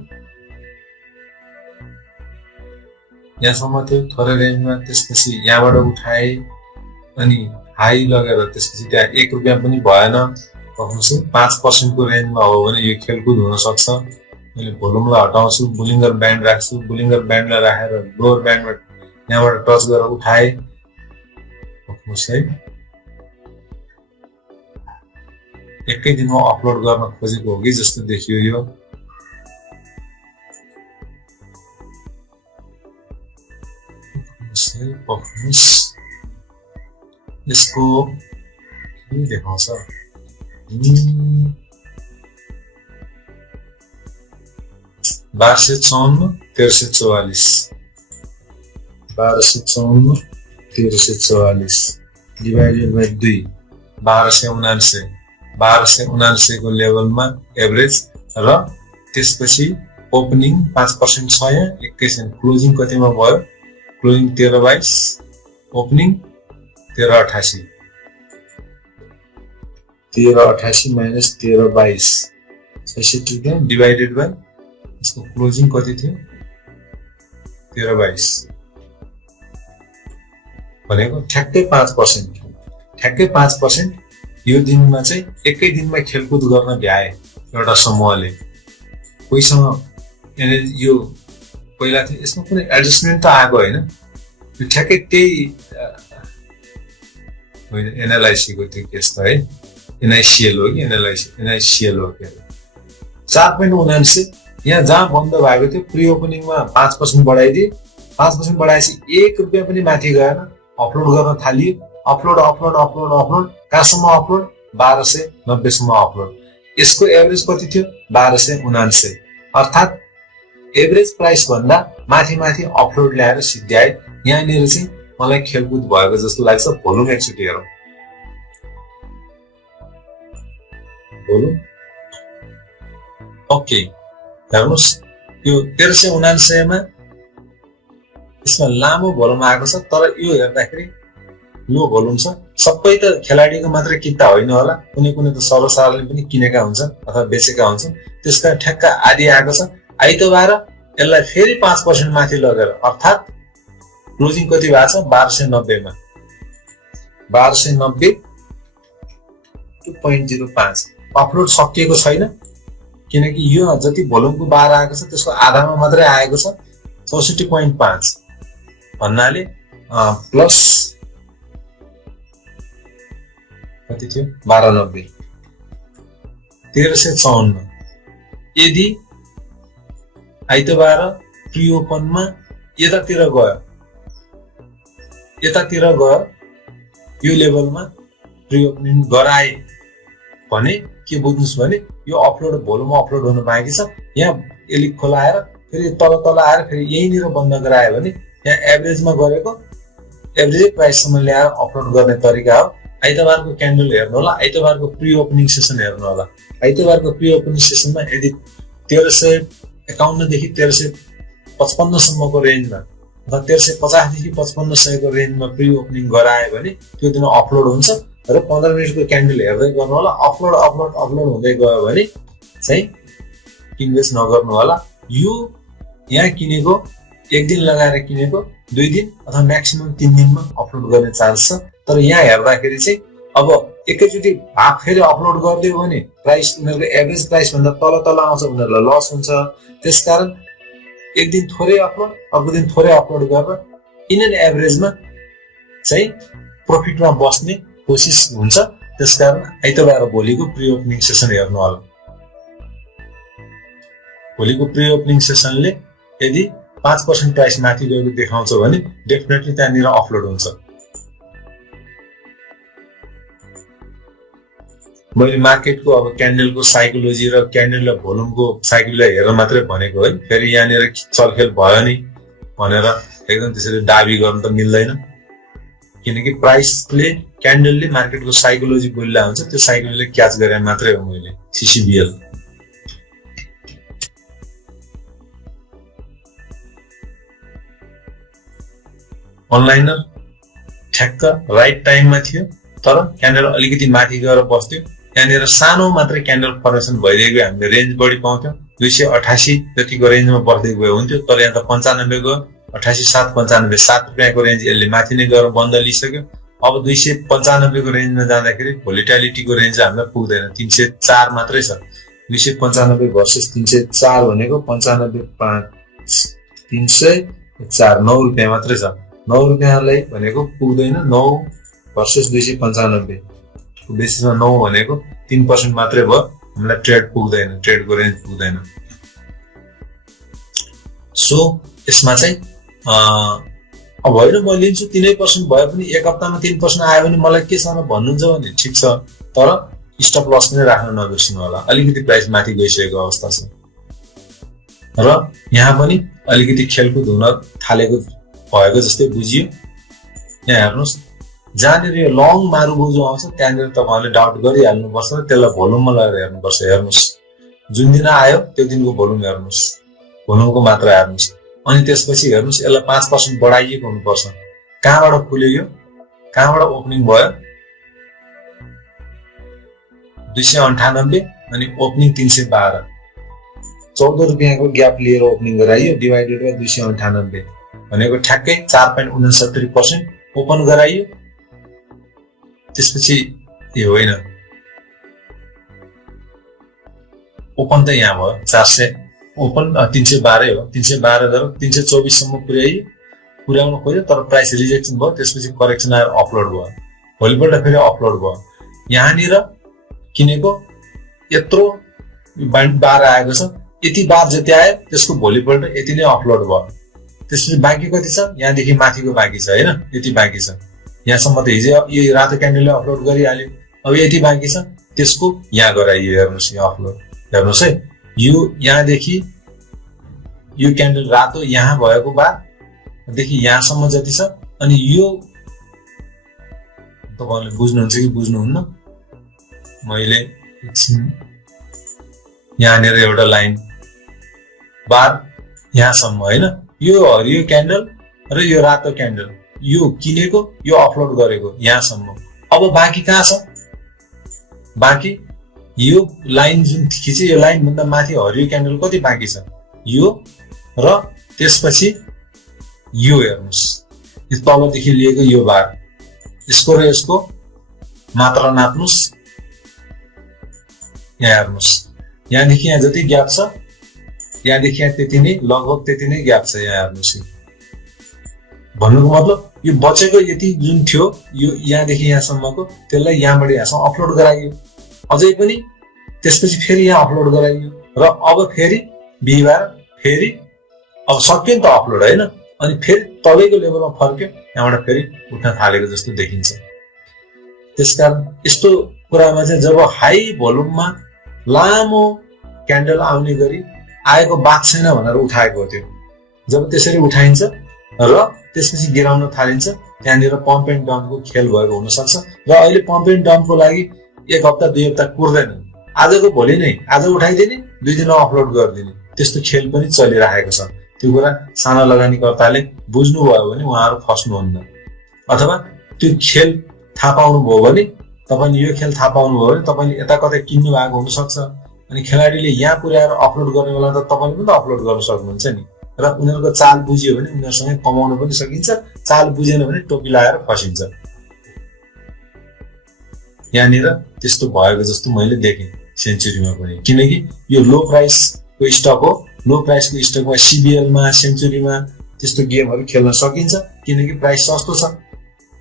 यहाँसम्म थियो थोरै रेन्जमा त्यसपछि यहाँबाट उठाए अनि हाई लगेर त्यसपछि त्यहाँ 1 रुपैयाँ पनि भएन 5% को रेन्जमा हो भने यो खेलकुद हुन सक्छ मैले भोल्युमलाई हटाउँछु बुलिङ्गर ब्यान्ड राख्छु बुलिङ्गर ब्यान्डलाई राखेर लोअर ब्यान्डमा यहाँबाट टच गरेर उठाए एकै दिनमा अपलोड गर्न खोजेको हो कि जस्तो देखियो यो यसको के देखाउँछ 1254 1344 1254 डिवाइडेड बाइ 2 1279 को लेभलमा एभरेज र त्यसपछि ओपनिङ 5% छ यहाँ एकैछिन क्लोजिङ कतिमा भयो क्लोजिङ 1322 ओपनिङ 1388 माइनस 1322 66 रुपैयाँ डिवाइडेड बाइ यसको क्लोजिङ कति थियो 1322 भनेको ठ्याक्कै 5% ठ्याक्कै 5% यो दिनमा चाहिँ एकै दिनमा खेलकुद गर्न भ्याए एउटा समूहले कोहीसँग यो पहिला थियो यसमा कुनै एडजस्टमेन्ट त आएको हैन ठ्याक्कै त्यही होइन एनएलआइसी को त्यो केस त है एनआइसिएल हो कि एनआइसिएल हो के 4.79 यहाँ जहाँ बन्द भएको थियो प्री ओपनिङमा 5% बढाइदिए 5% बढाएपछि 1 रुपियाँ पनि माथि गएर अपलोड गर्न थालियो अपलोड अपलोड अपलोड अपलोड कहाँसम्म अपलोड 1290 सम्म अपलोड यसको एभरेज कति थियो 1279 अर्थात् एभरेज प्राइस भन्दा माथि माथि अपलोड ल्याएर सिद्ध्याए यहाँनिर चाहिँ मलाई खेलकुद भएको जस्तो लाग्छ भोलुम एकचोटि हेरौँ भोलुम ओके हेर्नुहोस् यो 1379 मा यसमा लामो भोलुम आएको छ तर यो हेर्दाखेरि लो भोलुम छ सबै त खेलाडीको मात्र किन्ता होइन होला कुनै कुनै त सर्वसाधारणले पनि किनेका हुन्छन् अथवा बेचेका हुन्छन् त्यसका ठ्याक्क आधी आएको छ आइतबार यसलाई फेरि 5% माथि लगेर अर्थात् क्लोजिङ कति भएको छ 1290 मा 1290 2.05 अपलोड सकिएको छैन किनकि यो जति भोल्युमको बार आएको छ त्यसको आधामा मात्रै आएको छ 64.5 भन्नाले प्लस कति थियो 1290 1354 यदि आइतबार प्री ओपनमा यतातिर गयो यो लेभलमा प्री ओपनिङ गराए भने के बुझ्नुस् भने यो अपलोड भोल्युम अपलोड हुन बाँकी छ यहाँ एलिक खोलाएर फेरि तल आएर फेरि यहीँनिर बन्द गरायो भने यहाँ एभरेजमा गरेको एभरेज प्राइससम्म ल्याएर अपलोड गर्ने तरिका हो आइतबारको क्यान्डल हेर्नु होला आइतबारको प्री ओपनिङ सेसन हेर्नु होला आइतबारको प्री ओपनिङ सेसनमा यदि 1351 देखि 1355 सम्मको रेन्जमा अथवा 1350 देखि 5500 को रेन्जमा प्री ओपनिङ गरायो भने त्यो दिन अपलोड हुन्छ र 15 मिनेटको क्यान्डल हेर्दै गर्नु होला अपलोड अपलोड अपलोड हुँदै गयो भने चाहिँ इन्भेस्ट नगर्नु होला यो यहाँ किनेको एक दिन लगाएर किनेको 2 दिन अथवा म्याक्सिमम 3 दिनमा अपलोड गर्ने चान्स छ तर यहाँ हेर्दाखेरि चाहिँ अब एकैचोटि भाग फेरि अपलोड गरिदियो भने प्राइस उनीहरुको एभरेज प्राइस भन्दा तल आउँछ उनीहरुलाई लस हुन्छ त्यसकारण एक दिन थोरै अपलोड अर्को दिन थोरै अपलोड गरेर इन एन एभरेजमा चाहिँ प्रफिटमा बस्ने कोसिस हुन्छ त्यसकारण आइतबार भोलिको प्री ओपनिङ सेसन हेर्नु होला भोलिको प्री ओपनिङ सेसनले यदि 5% प्राइस माथि गएको देखाउँछ भने डेफिनेटली त्यहाँनिर अपलोड हुन्छ मैले मार्केटको अब क्यान्डलको साइकोलोजी र क्यान्डल र भोल्युमको साइकललाई हेरेर मात्रै भनेको है फेरि यहाँनिर चलखेल भयो नि भनेर एकदम त्यसरी दाबी गर्न त मिल्दैन किनकि प्राइसले क्यान्डलले मार्केटको साइकोलोजी बोलिरहेको हुन्छ त्यो साइकोलोजीले क्याच गरे मात्रै हो मैले सीसीबीएल अनलाइनर ठ्याक्क राइट टाइममा थियो तर क्यान्डल अलिकति माथि गएर बस्थ्यो यहाँनिर सानो मात्रै क्यान्डल फर्मेसन भइरहेको हामीले रेन्ज बढी पाउँथ्यौं 288 जतिको रेन्जमा बढ्दै गयो हुन्थ्यो तर यहाँ त 95 गयो 88 7 95 7 रुपैयाँको रेन्ज यसले माथि नै गएर बन्द लिइसक्यो अब 295 को रेन्जमा जाँदाखेरि भोलिटालिटीको रेन्ज हामीलाई पुग्दैन 304 मात्रै छ 295 भर्सेस 304 भनेको 95 5 304 9 रुपैयाँ मात्रै छ 9 रुपैयाँलाई भनेको पुग्दैन 9 भर्सेस 295 बेसिसमा 9 भनेको 3% मात्रै भयो हामीलाई ट्रेड पुग्दैन ट्रेडको रेन्ज पुग्दैन सो यसमा चाहिँ अब होइन म लिन्छु 3% भए पनि एक हप्तामा 3% आयो भने मलाई के छ भन्नुहुन्छ भने ठीक छ तर स्टप लस नै राख्न नबिर्सनु होला अलिकति प्राइस माथि गइसकेको अवस्था छ र यहाँ पनि अलिकति खेलकुद हुन थालेको भएको जस्तै बुझियो यहाँ हेर्नुस् जहाँनिर यो लङ मारुबुजु आउँछ त्यहाँनिर तपाईहरुले डाउट गरिहाल्नुपर्छ र त्यसलाई भोल्युममा लगाएर हेर्नुपर्छ हेर्नुस् जुन दिन आयो त्यो दिनको भोल्युम हेर्नुस् भोल्युमको मात्रा हेर्नुस् अनि त्यसपछि हेर्नुस् यसलाई 5% बढाइएको हुनुपर्छ कहाँबाट खुल्यो यो कहाँबाट ओपनिङ भयो 298 अनि ओपनिङ 312 14 रुपैयाँको ग्याप लिएर ओपनिङ गराइयो डिवाइडेड बाइ 298 भनेको ठ्याक्कै 4.69% ओपन गराइयो त्यसपछि यो होइन ओपन त यहाँ भयो 400 ओपन 312 हो 312 गरेर 324 सम्म पुर्याइयो पुर्याउन खोज्यो तर प्राइस रिजेक्सन भयो, त्यसपछि करेक्सन आएर अपलोड भयो, भोलिपल्ट फेरि अपलोड भयो। यहाँनिर किनेको यत्रो बार आएको छ, यति बार जति आयो त्यसको भोलिपल्ट यति नै अपलोड भयो। त्यसपछि बाँकी कति छ, यहाँदेखि माथिको बाँकी छ हैन, यति बाँकी छ। यहाँसम्म त हिजो यो रातो क्यान्डलले अपलोड गरिहाल्यो, अब यति बाँकी छ, त्यसको यहाँ गराइयो। हेर्नुहोस् यो अपलोड, हेर्नुहोस् है, यो यहाँदेखि यो क्यान्डल रातो यहाँ भएको बारदेखि यहाँसम्म जति छ, अनि यो तपाईहरुले बुझ्नुहुन्छ कि बुझ्नुहुन्न, मैले यहाँनिर एउटा लाइन बार यहाँसम्म हैन, यो हरियो क्यान्डल र यो रातो क्यान्डल, यो किनेको यो अपलोड गरेको यहाँसम्म। अब बाँकी कहाँ छ, बाँकी यो लाइन जुन खिचे, यो लाइन भन्दा माथि हरियो क्यान्डल कति बाँकी छ, यो र त्यसपछि यो हेर्नुहोस्, यो तलदेखि लिएको यो बार, यसको र यसको मात्रा नाप्नुस्। यहाँ हेर्नुहोस्, यहाँदेखि यहाँ जति ग्याप छ, यहाँदेखि यहाँ त्यति नै, लगभग त्यति नै ग्याप छ। यहाँ हेर्नुहोस्, भन्नुको मतलब यो बचेको यति जुन थियो, यो यहाँदेखि यहाँसम्मको, त्यसलाई यहाँबाट यहाँसम्म अपलोड गराइयो, अझै पनि त्यसपछि फेरि यहाँ अपलोड गराइयो, र अब फेरि बिहिबार फेरि अब सक्यो नि त अपलोड हैन, अनि फेरि तलैको लेभलमा फर्क्यो, यहाँबाट फेरि उठ्न थालेको जस्तो देखिन्छ। त्यसकारण यस्तो कुरामा चाहिँ जब हाई भोल्युममा लामो क्यान्डल आउने गरी आएको बात छैन भनेर उठाएको थियो, जब त्यसरी उठाइन्छ र त्यसपछि गिराउन थालिन्छ, त्यहाँनिर पम्प एन्ड डम्पको खेल भएको हुन सक्छ। र अहिले पम्प एन्ड डम्पको लागि 1 हप्ता 2 हप्ता कुर्दैन, आजको भोलि नै आज उठाइदिने, 2 दिनमा अपलोड गरिदिने, त्यस्तो खेल पनि चलिरहेको छ। त्यो कुरा साना लगानीकर्ताले बुझ्नुभयो भने उहाँहरू फस्नुहुन्न, अथवा त्यो खेल थाहा पाउनुभयो भने, तपाईले यो खेल थाहा पाउनुभयो भने तपाईले यता कतै किन्नु भएको हुन सक्छ, अनि खेलाडीले यहाँ पुर्याएर अपलोड गर्ने बेला त तपाईले पनि त अपलोड गर्न सक्नुहुन्छ नि। र उनीहरूको चाल बुझ्यो भने उनीहरूसँग कमाउन पनि सकिन्छ, चाल बुझेन भने टोपी लगाएर फसिन्छ। यहाँनिर त्यस्तो भएको जस्तो मैले देखेँ सेन्चुरीमा पनि, किनकि यो लो प्राइसको स्टक हो, लो प्राइसको स्टकमा सिबिएलमा सेन्चुरीमा त्यस्तो गेमहरू खेल्न सकिन्छ, किनकि प्राइस सस्तो छ।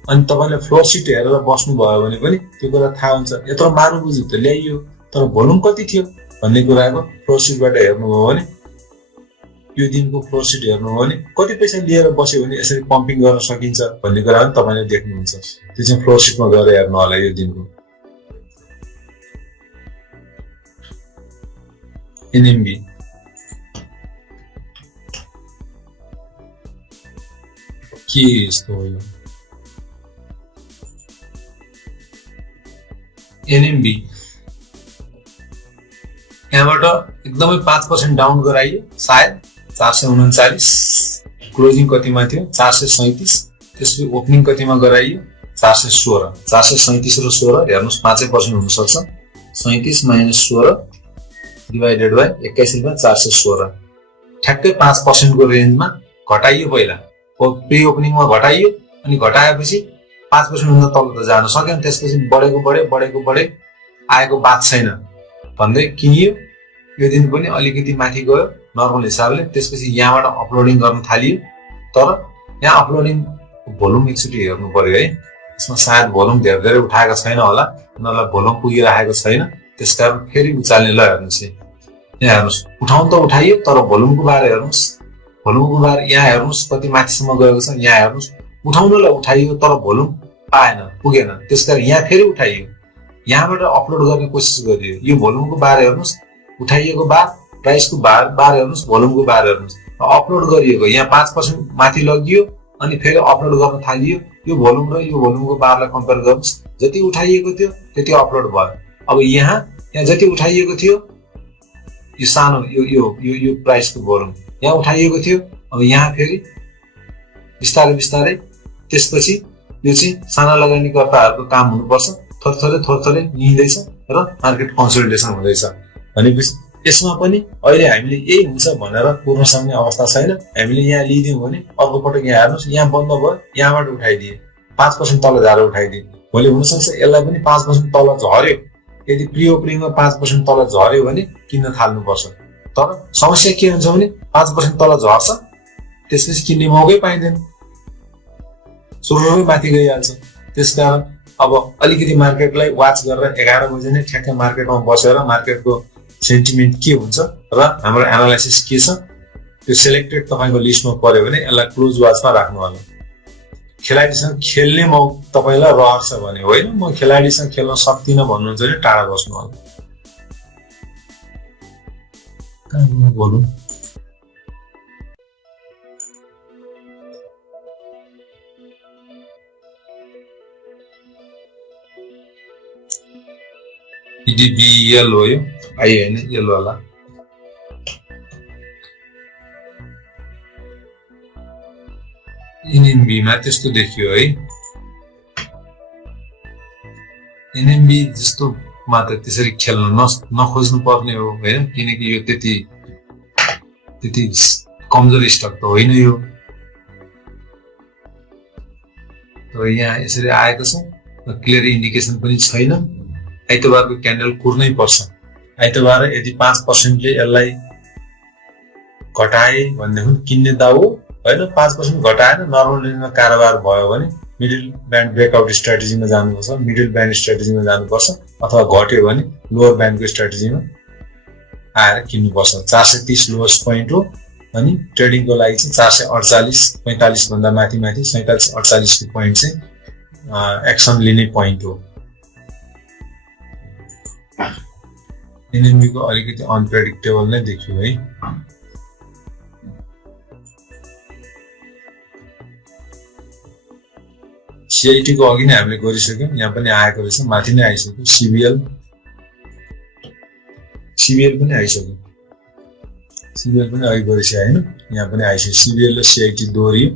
अनि तपाईले फ्लोर सिट हेरेर बस्नु भयो भने पनि त्यो कुरा थाहा हुन्छ, यत्रो मारुबुझी त ल्याइयो तर भोल्युम कति थियो भन्ने कुराको फ्लोर सिटबाट हेर्नुभयो भने, यो दिनको फ्लोर सिट हेर्नुभयो भने कति पैसा लिएर बस्यो भने यसरी पम्पिङ गर्न सकिन्छ भन्ने कुरा पनि तपाईले देख्नुहुन्छ। त्यो चाहिँ फ्लोर सिटमा गएर हेर्नु होला यो दिनको। एनएमबी के यस्तो हो यो एनएमबी, यहाँबाट एकदमै 5% डाउन गराइयो, सायद 439, क्लोजिङ कतिमा थियो 437, त्यसपछि ओपनिङ कतिमा गराइयो 416, 437 र 16 हेर्नुस् 5% हुन सक्छ। 37 - 16 डिवाइडेड बाइ 21 रुपैयाँ 416, ठ्याक्कै 5% को रेन्जमा घटाइयो। पहिला प्री ओपनिङमा घटाइयो, अनि घटाएपछि 5% भन्दा तल त जान सकेन, त्यसपछि बढेको बढे आएको बात छैन भन्दै किनियो। यो दिन पनि अलिकति माथि गयो नर्मल हिसाबले, त्यसपछि यहाँबाट अपलोडिङ गर्न थालियो। तर यहाँ अपलोडिङ भोल्युम एकचोटि हेर्नु पर्यो है, यसमा सायद भोल्युम धेरै उठाएको छैन होला, उनीहरूलाई भोल्युम पुगिरहेको छैन, त्यसकारण फेरि उचाल्ने। ल हेर्नुहोस्, यहाँ हेर्नुहोस्, उठाउन त उठाइयो तर भोल्युमको बारे हेर्नुहोस्, भोल्युमको बारे यहाँ हेर्नुहोस् कति माथिसम्म गएको छ। यहाँ हेर्नुहोस्, उठाउनलाई उठाइयो तर भोल्युम पाएन, पुगेन, त्यसकारण यहाँ फेरि उठाइयो, यहाँबाट अपलोड गर्ने कोसिस गरियो। यो भोल्युमको बार हेर्नुहोस्, उठाइएको बार, प्राइसको बार हेर्नुहोस्, भोल्युमको बार हेर्नुहोस्, अपलोड गरिएको यहाँ 5% माथि लगियो, अनि फेरि अपलोड गर्न थालियो। यो भोल्युम र यो भोल्युमको बारलाई कम्पेयर गर्नुहोस्, जति उठाइएको थियो त्यति अपलोड भयो। अब यहाँ जति उठाइएको थियो, यो सानो यो प्राइसको भोल्युम यहाँ उठाइएको थियो, अब यहाँ फेरि बिस्तारै त्यसपछि यो चाहिँ साना लगानीकर्ताहरूको काम हुनुपर्छ, थोरै लिँदैछ र मार्केट कन्सोलिडेसन हुँदैछ भनेपछि यसमा पनि अहिले हामीले यही हुन्छ भनेर पूर्ण सक्ने अवस्था छैन। हामीले यहाँ लिदियौँ भने अर्को पटक यहाँ हेर्नुहोस्, यहाँ बन्द भयो, यहाँबाट उठाइदिए 5% तल झारेर उठाइदिए, भोलि हुनसक्छ यसलाई पनि 5% तल झर्यो। यदि प्री ओपनिङमा 5% तल झर्यो भने किन्न थाल्नुपर्छ। तर समस्या के हुन्छ भने 5% तल झर्छ, त्यसपछि किन्ने मौकै पाइँदैन, सुरुमै माथि गइहाल्छ। त्यसकारण अब अलिकति मार्केटलाई वाच गरेर 11 बजे नै ठ्याक्कै मार्केटमा बसेर मार्केटको सेन्टिमेन्ट के हुन्छ र हाम्रो एनालाइसिस के छ त्यो सेलेक्टेड तपाईको लिस्टमा पर्यो भने यसलाई क्लोज वाचमा राख्नु होला। खेलाडीसँग खेल्ने तपाईलाई रहर छ भने होइन म खेलाडीसँग खेल्न सक्दिनँ भन्नुहुन्छ भने टाढा बस्नु होला। कहाँ बोलौँ EDBL हो यो आई होइन येलो होला। NMB मा त्यस्तो देखियो है। NMB जस्तो मा त त्यसरी खेल्न नखोज्नु पर्ने हो हैन किनकि यो त्यति कमजोर स्टक त होइन यो। तर यहाँ यसरी आएको छ क्लियर इन्डिकेसन पनि छैन। आइतबारको क्यान्डल कुर्नै पर्छ। आइतबार यदि 5% ले यसलाई घटाए भनेदेखि किन्ने दाउ हैन। 5% घटाएर नर्मल रेन्जमा कारोबार भयो भने मिडल ब्यान्ड ब्रेकआउट स्ट्र्याटेजीमा जानुपर्छ, मिडल ब्यान्ड स्ट्र्याटेजीमा जानुपर्छ अथवा घट्यो भने लोअर ब्यान्डको स्ट्र्याटेजीमा आएर किन्नुपर्छ। 430 लोएस्ट पोइन्ट हो अनि ट्रेडिङको लागि चाहिँ 448 45 भन्दा माथि 47 48 को पोइन्ट चाहिँ एक्सन लिने पोइन्ट हो। NMB को अलिकति अनप्रेडिक्टेबल नै देखियो है। CIT को अघि नै हामीले गरिसक्यौं, यहाँ पनि आएको रहेछ, माथि नै आइसक्यो। CBL पनि आइसक्यो। CBL पनि अघि गरिसक्यो हैन, यहाँ पनि आइसक्यो। CBL र CIT दोहोरियो,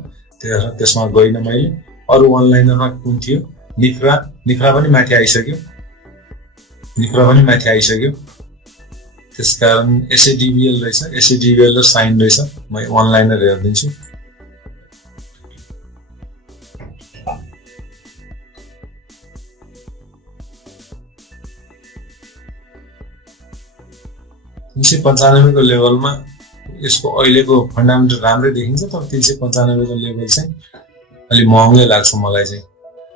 त्यसमा गइन मैले। अरु वन लाइनरमा कुन थियो? निफ्रा पनि माथि आइसक्यो। त्यसकारण SADBL रहेछ, SADBL र साइन रहेछ। म वन लाइनर हेर्दिन्छु। $395 को लेभलमा यसको अहिलेको फन्डामेन्टल राम्रै देखिन्छ, तर 395 को लेभल चाहिँ अलि महँगै लाग्छ मलाई चाहिँ,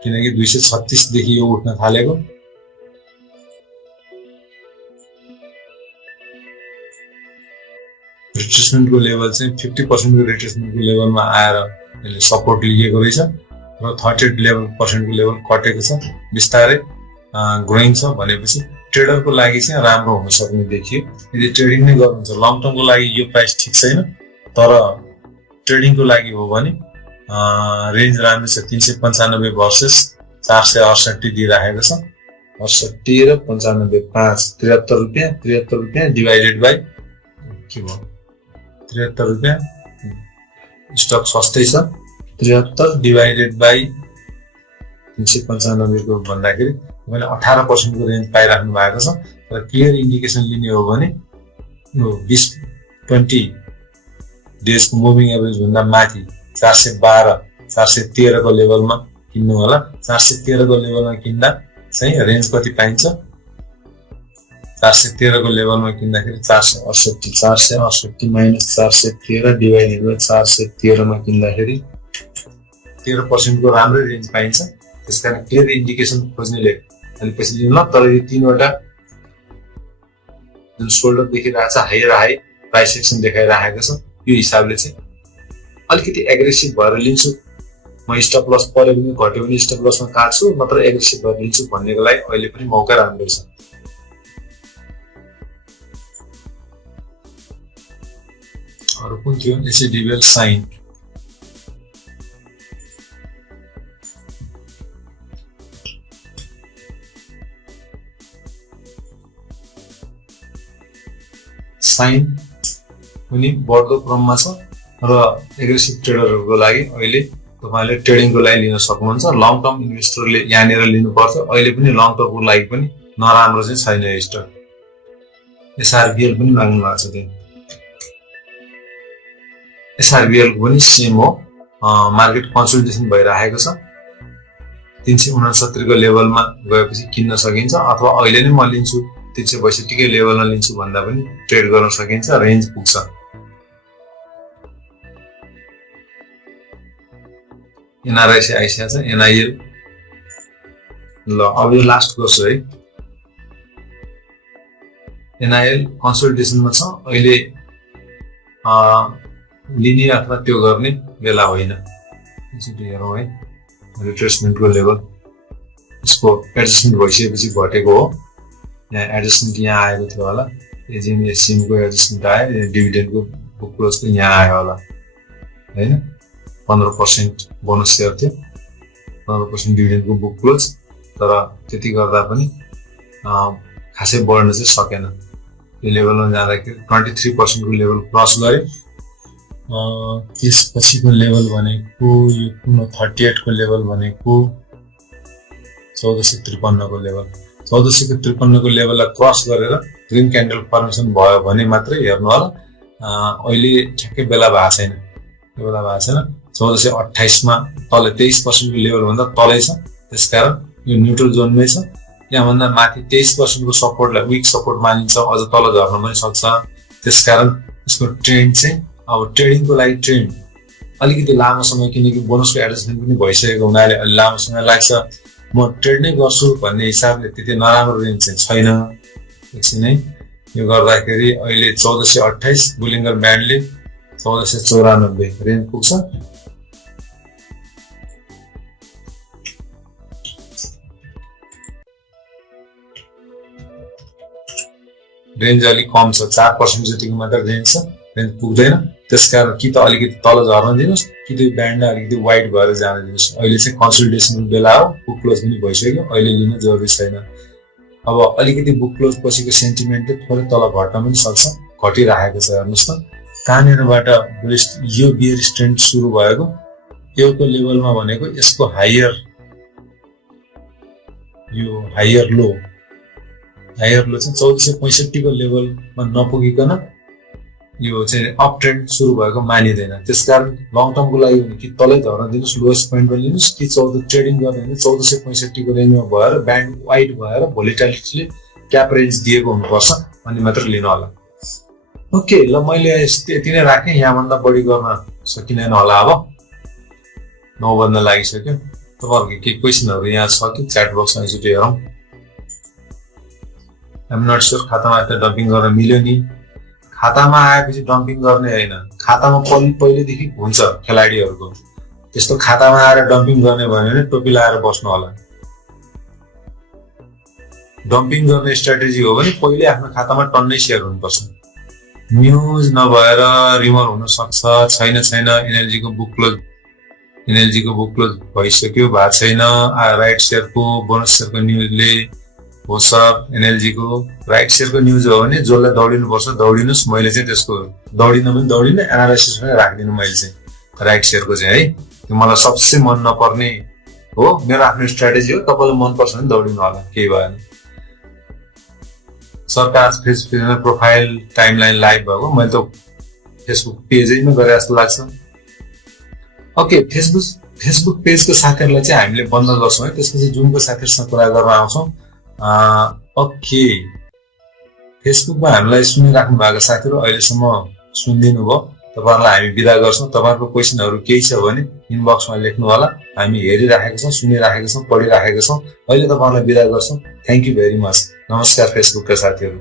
किनकि 236 देखि यो उठ्न थालेको। रिट्रेसमेन्ट को लेभल चाहिँ 50% को रिट्रेसमेन्ट को लेभलमा आएर यसले सपोर्ट लिएको रहेछ र 30% को लेभल कटेको छ। बिस्तारै ग्रोइङ छ भनेपछि ट्रेडर को लागि चाहिँ राम्रो हुन सक्ने देखियो। यदि ट्रेडिङ नै गर्नुहुन्छ लङ टर्म को लागि यो प्राइस ठीक छैन, तर ट्रेडिङ को लागि हो भने रेन्ज राम्रो छ। 395 भर्सेस 468 दिइराखेको छ। 68 र 95 5 73 रुपैयाँ 73 रुपैयाँ डिवाइडेड बाइ के भयो 73 रुपैयाँ। स्टक सस्तै छ। 73 डिवाइडेड बाइ 395 को भन्दाखेरि मैले 18% को रेन्ज पाइराख्नु भएको छ। र क्लियर इन्डिकेसन लिने हो भने यो 20 डेज को मुभिङ एभरेज भन्दा माथि 412 413 को लेभलमा किन्नु होला। 413 को लेभलमा किन्दा चाहिँ रेन्ज कति पाइन्छ? 413 को लेभलमा किन्दाखेरि 468 माइनस 413 डिवाइडेड बाइ 413 मा किन्दाखेरि 13% को राम्रो रेन्ज पाइन्छ। त्यसकारण क्लियर इन्डिकेसन खोज्नेले अलि पछि लिनु ल। तर यो तीनवटा जुन शोल्डर देखिरहेछ, हाई र हाई प्राइस एक्सन देखाइरहेको छ, यो हिसाबले चाहिँ अलिकति एग्रेसिभ भएर लिन्छु। म स्टप लस पर्यो भने घट्यो भने स्टप लसमा काट्छु, नत्र एग्रेसिभ भएर लिन्छु भन्नेको लागि अहिले पनि मौका राम्रो छ। अरु कुन थियो? SADBL sign. साइन पनि बढ्दो क्रममा छ र एग्रेसिभ ट्रेडरहरुको लागि अहिले तपाईले ट्रेडिङको लागि लिन सक्नुहुन्छ। लङ टर्म इन्भेस्टरले यहाँनेर लिनुपर्छ। अहिले पनि लङ टर्मको लागि पनि नराम्रो चाहिँ छैन यो स्टक। SRBL पनि लाग्नु भएको छ। त्यही SRBL को पनि सेम हो। मार्केट कन्सोलिडेसन भइरहेको छ। 369 को लेभलमा गएपछि किन्न सकिन्छ अथवा अहिले नै म लिन्छु 362 को लेभलमा लिन्छु भन्दा पनि ट्रेड गर्न सकिन्छ। रेन्ज पुग्छ। एनआरआई चाहिँ आइसकेको छ, एनआइएल। ल अब यो लास्ट गर्छु है। एनआइएल कन्सल्टेसनमा छ अहिले, लिने अथवा त्यो गर्ने बेला होइन। एकचोटि हेरौँ है, रिट्रेसमेन्टको लेभल यसको एडजस्टमेन्ट भइसकेपछि घटेको हो। यहाँ एडजस्टमेन्ट यहाँ आएको थियो होला, एजिएम एससिएमको एडजस्टमेन्ट आयो, डिभिडेन्डको बुक क्लोजको यहाँ आयो होला होइन। 15% बोनस सेयर थियो, 15% डिभिडेन्डको बुक क्लोज, तर त्यति गर्दा पनि खासै बढ्न चाहिँ सकेन। यो लेभलमा जाँदाखेरि 23% को लेभल क्रस गरे। त्यसपछिको लेभल भनेको यो कुन 38 को लेभल भनेको 1453 को लेभल, 1453 को लेभललाई क्रस गरेर ग्रीन क्यान्डल फर्मेसन भयो भने मात्रै हेर्नु होला। अहिले ठ्याक्कै बेला भएको छैन, त्यो बेला भएको छैन। 1428 मा तल 23% को लेभल भन्दा तलै छ, त्यसकारण यो न्युट्रल जोनमै छ। यहाँभन्दा माथि 23% को सपोर्टलाई विक सपोर्ट मानिन्छ, अझ तल झर्न पनि सक्छ। त्यसकारण यसको ट्रेन्ड चाहिँ अब ट्रेडिङको लागि ट्रेन्ड अलिकति लामो समय, किनकि बोनसको एडजस्टमेन्ट पनि भइसकेको हुनाले अलि लामो समय लाग्छ। म ट्रेड नै गर्छु भन्ने हिसाबले त्यति नराम्रो रेन्ज चाहिँ छैन। एकछिन है, यो गर्दाखेरि अहिले 1428 बुलिङ्गर ब्यान्डले 1494 रेन्ज पुग्छ। रेन्ज अलिक कम छ, 4% जतिको मात्र रेन्ज छ, रेन्ज पुग्दैन। त्यसकारण कि त अलिकति तल झर्न दिनुहोस्, कि त ब्यान्ड अलिकति वाइड भएर जान दिनुहोस्। अहिले चाहिँ कन्सल्टेसनको बेला हो, बुक क्लोज पनि भइसक्यो, अहिले लिन जरुरी छैन। अब अलिकति बुक क्लोज पछिको सेन्टिमेन्टले थोरै तल घट्न पनि सक्छ, घटिराखेको छ। हेर्नुहोस् त, कहाँनिरबाट यो बियरिश ट्रेन्ड सुरु भएको, एउटा लेभलमा भनेको यसको हायर, यो हायर लो चाहिँ 1465 को लेभलमा नपुगिकन यो चाहिँ अप ट्रेन्ड सुरु भएको मानिँदैन। त्यसकारण लङ टर्मको लागि भने कि तलै झर्न दिनुहोस्, लोएस्ट पोइन्टमा लिनुहोस्, कि ट्रेडिङ गर्ने भने 1465 को रेन्जमा भएर ब्यान्ड वाइड भएर भोलिटालिटीले क्याप रेन्ज दिएको हुनुपर्छ अनि मात्र लिनु होला। ओके, ल मैले यति नै राखेँ, यहाँभन्दा बढी गर्न सकिँदैन होला। अब 9 बज्न लागिसक्यो। तपाईँहरूको के क्वेसनहरू यहाँ छ कि च्याट बक्समा एकचोटि हेरौँ। आइम नट स्योर खातामा त डम्पिङ गर्न मिल्यो नि। खातामा आएपछि डम्पिङ गर्ने होइन, खातामा पहिलेदेखि हुन्छ खेलाडीहरूको। त्यस्तो खातामा आएर डम्पिङ गर्ने भयो भने टोपी लगाएर बस्नु होला। डम्पिङ गर्ने स्ट्राटेजी हो भने पहिले आफ्नो खातामा टन्नै सेयर हुनुपर्छ। न्युज नभएर रिमर हुन सक्छ, छैन एनएलजीको बुक क्लोज भइसक्यो, भएको छैन। राइट सेयरको बोनस सेयरको न्युजले हो सर, एनएलजीको राइट सेयरको न्युज हो भने जसलाई दौडिनुपर्छ दौडिनुहोस्। मैले चाहिँ त्यसको दौडिन एनालाइसिस पनि राख्दिनँ मैले चाहिँ राइट सेयरको चाहिँ है। त्यो मलाई सबसे मन नपर्ने हो, मेरो आफ्नो स्ट्राटेजी हो। तपाईँलाई मनपर्छ भने दौडिनु होला, केही भएन। सरकार फेसबुक प्रोफाइल टाइमलाइन लाइभ भएको, मैले त फेसबुक पेजैमा गरे जस्तो लाग्छ। ओके, फेसबुक पेजको साथीहरूलाई चाहिँ हामीले बन्द गर्छौँ है, त्यसपछि जुमको साथीहरूसँग कुरा गर्न आउँछौँ। ओके, फेसबुकमा हामीलाई सुनिराख्नु भएको साथीहरू अहिलेसम्म सुनिदिनु भयो, तपाईँहरूलाई हामी बिदा गर्छौँ। तपाईँहरूको क्वेसनहरू केही छ भने इनबक्समा लेख्नु होला, हामी हेरिराखेका छौँ, सुनिराखेका छौँ, पढिराखेका छौँ। अहिले तपाईँहरूलाई बिदा गर्छौँ। Thank you very much. नमस्कार फेसबुकका साथीहरू।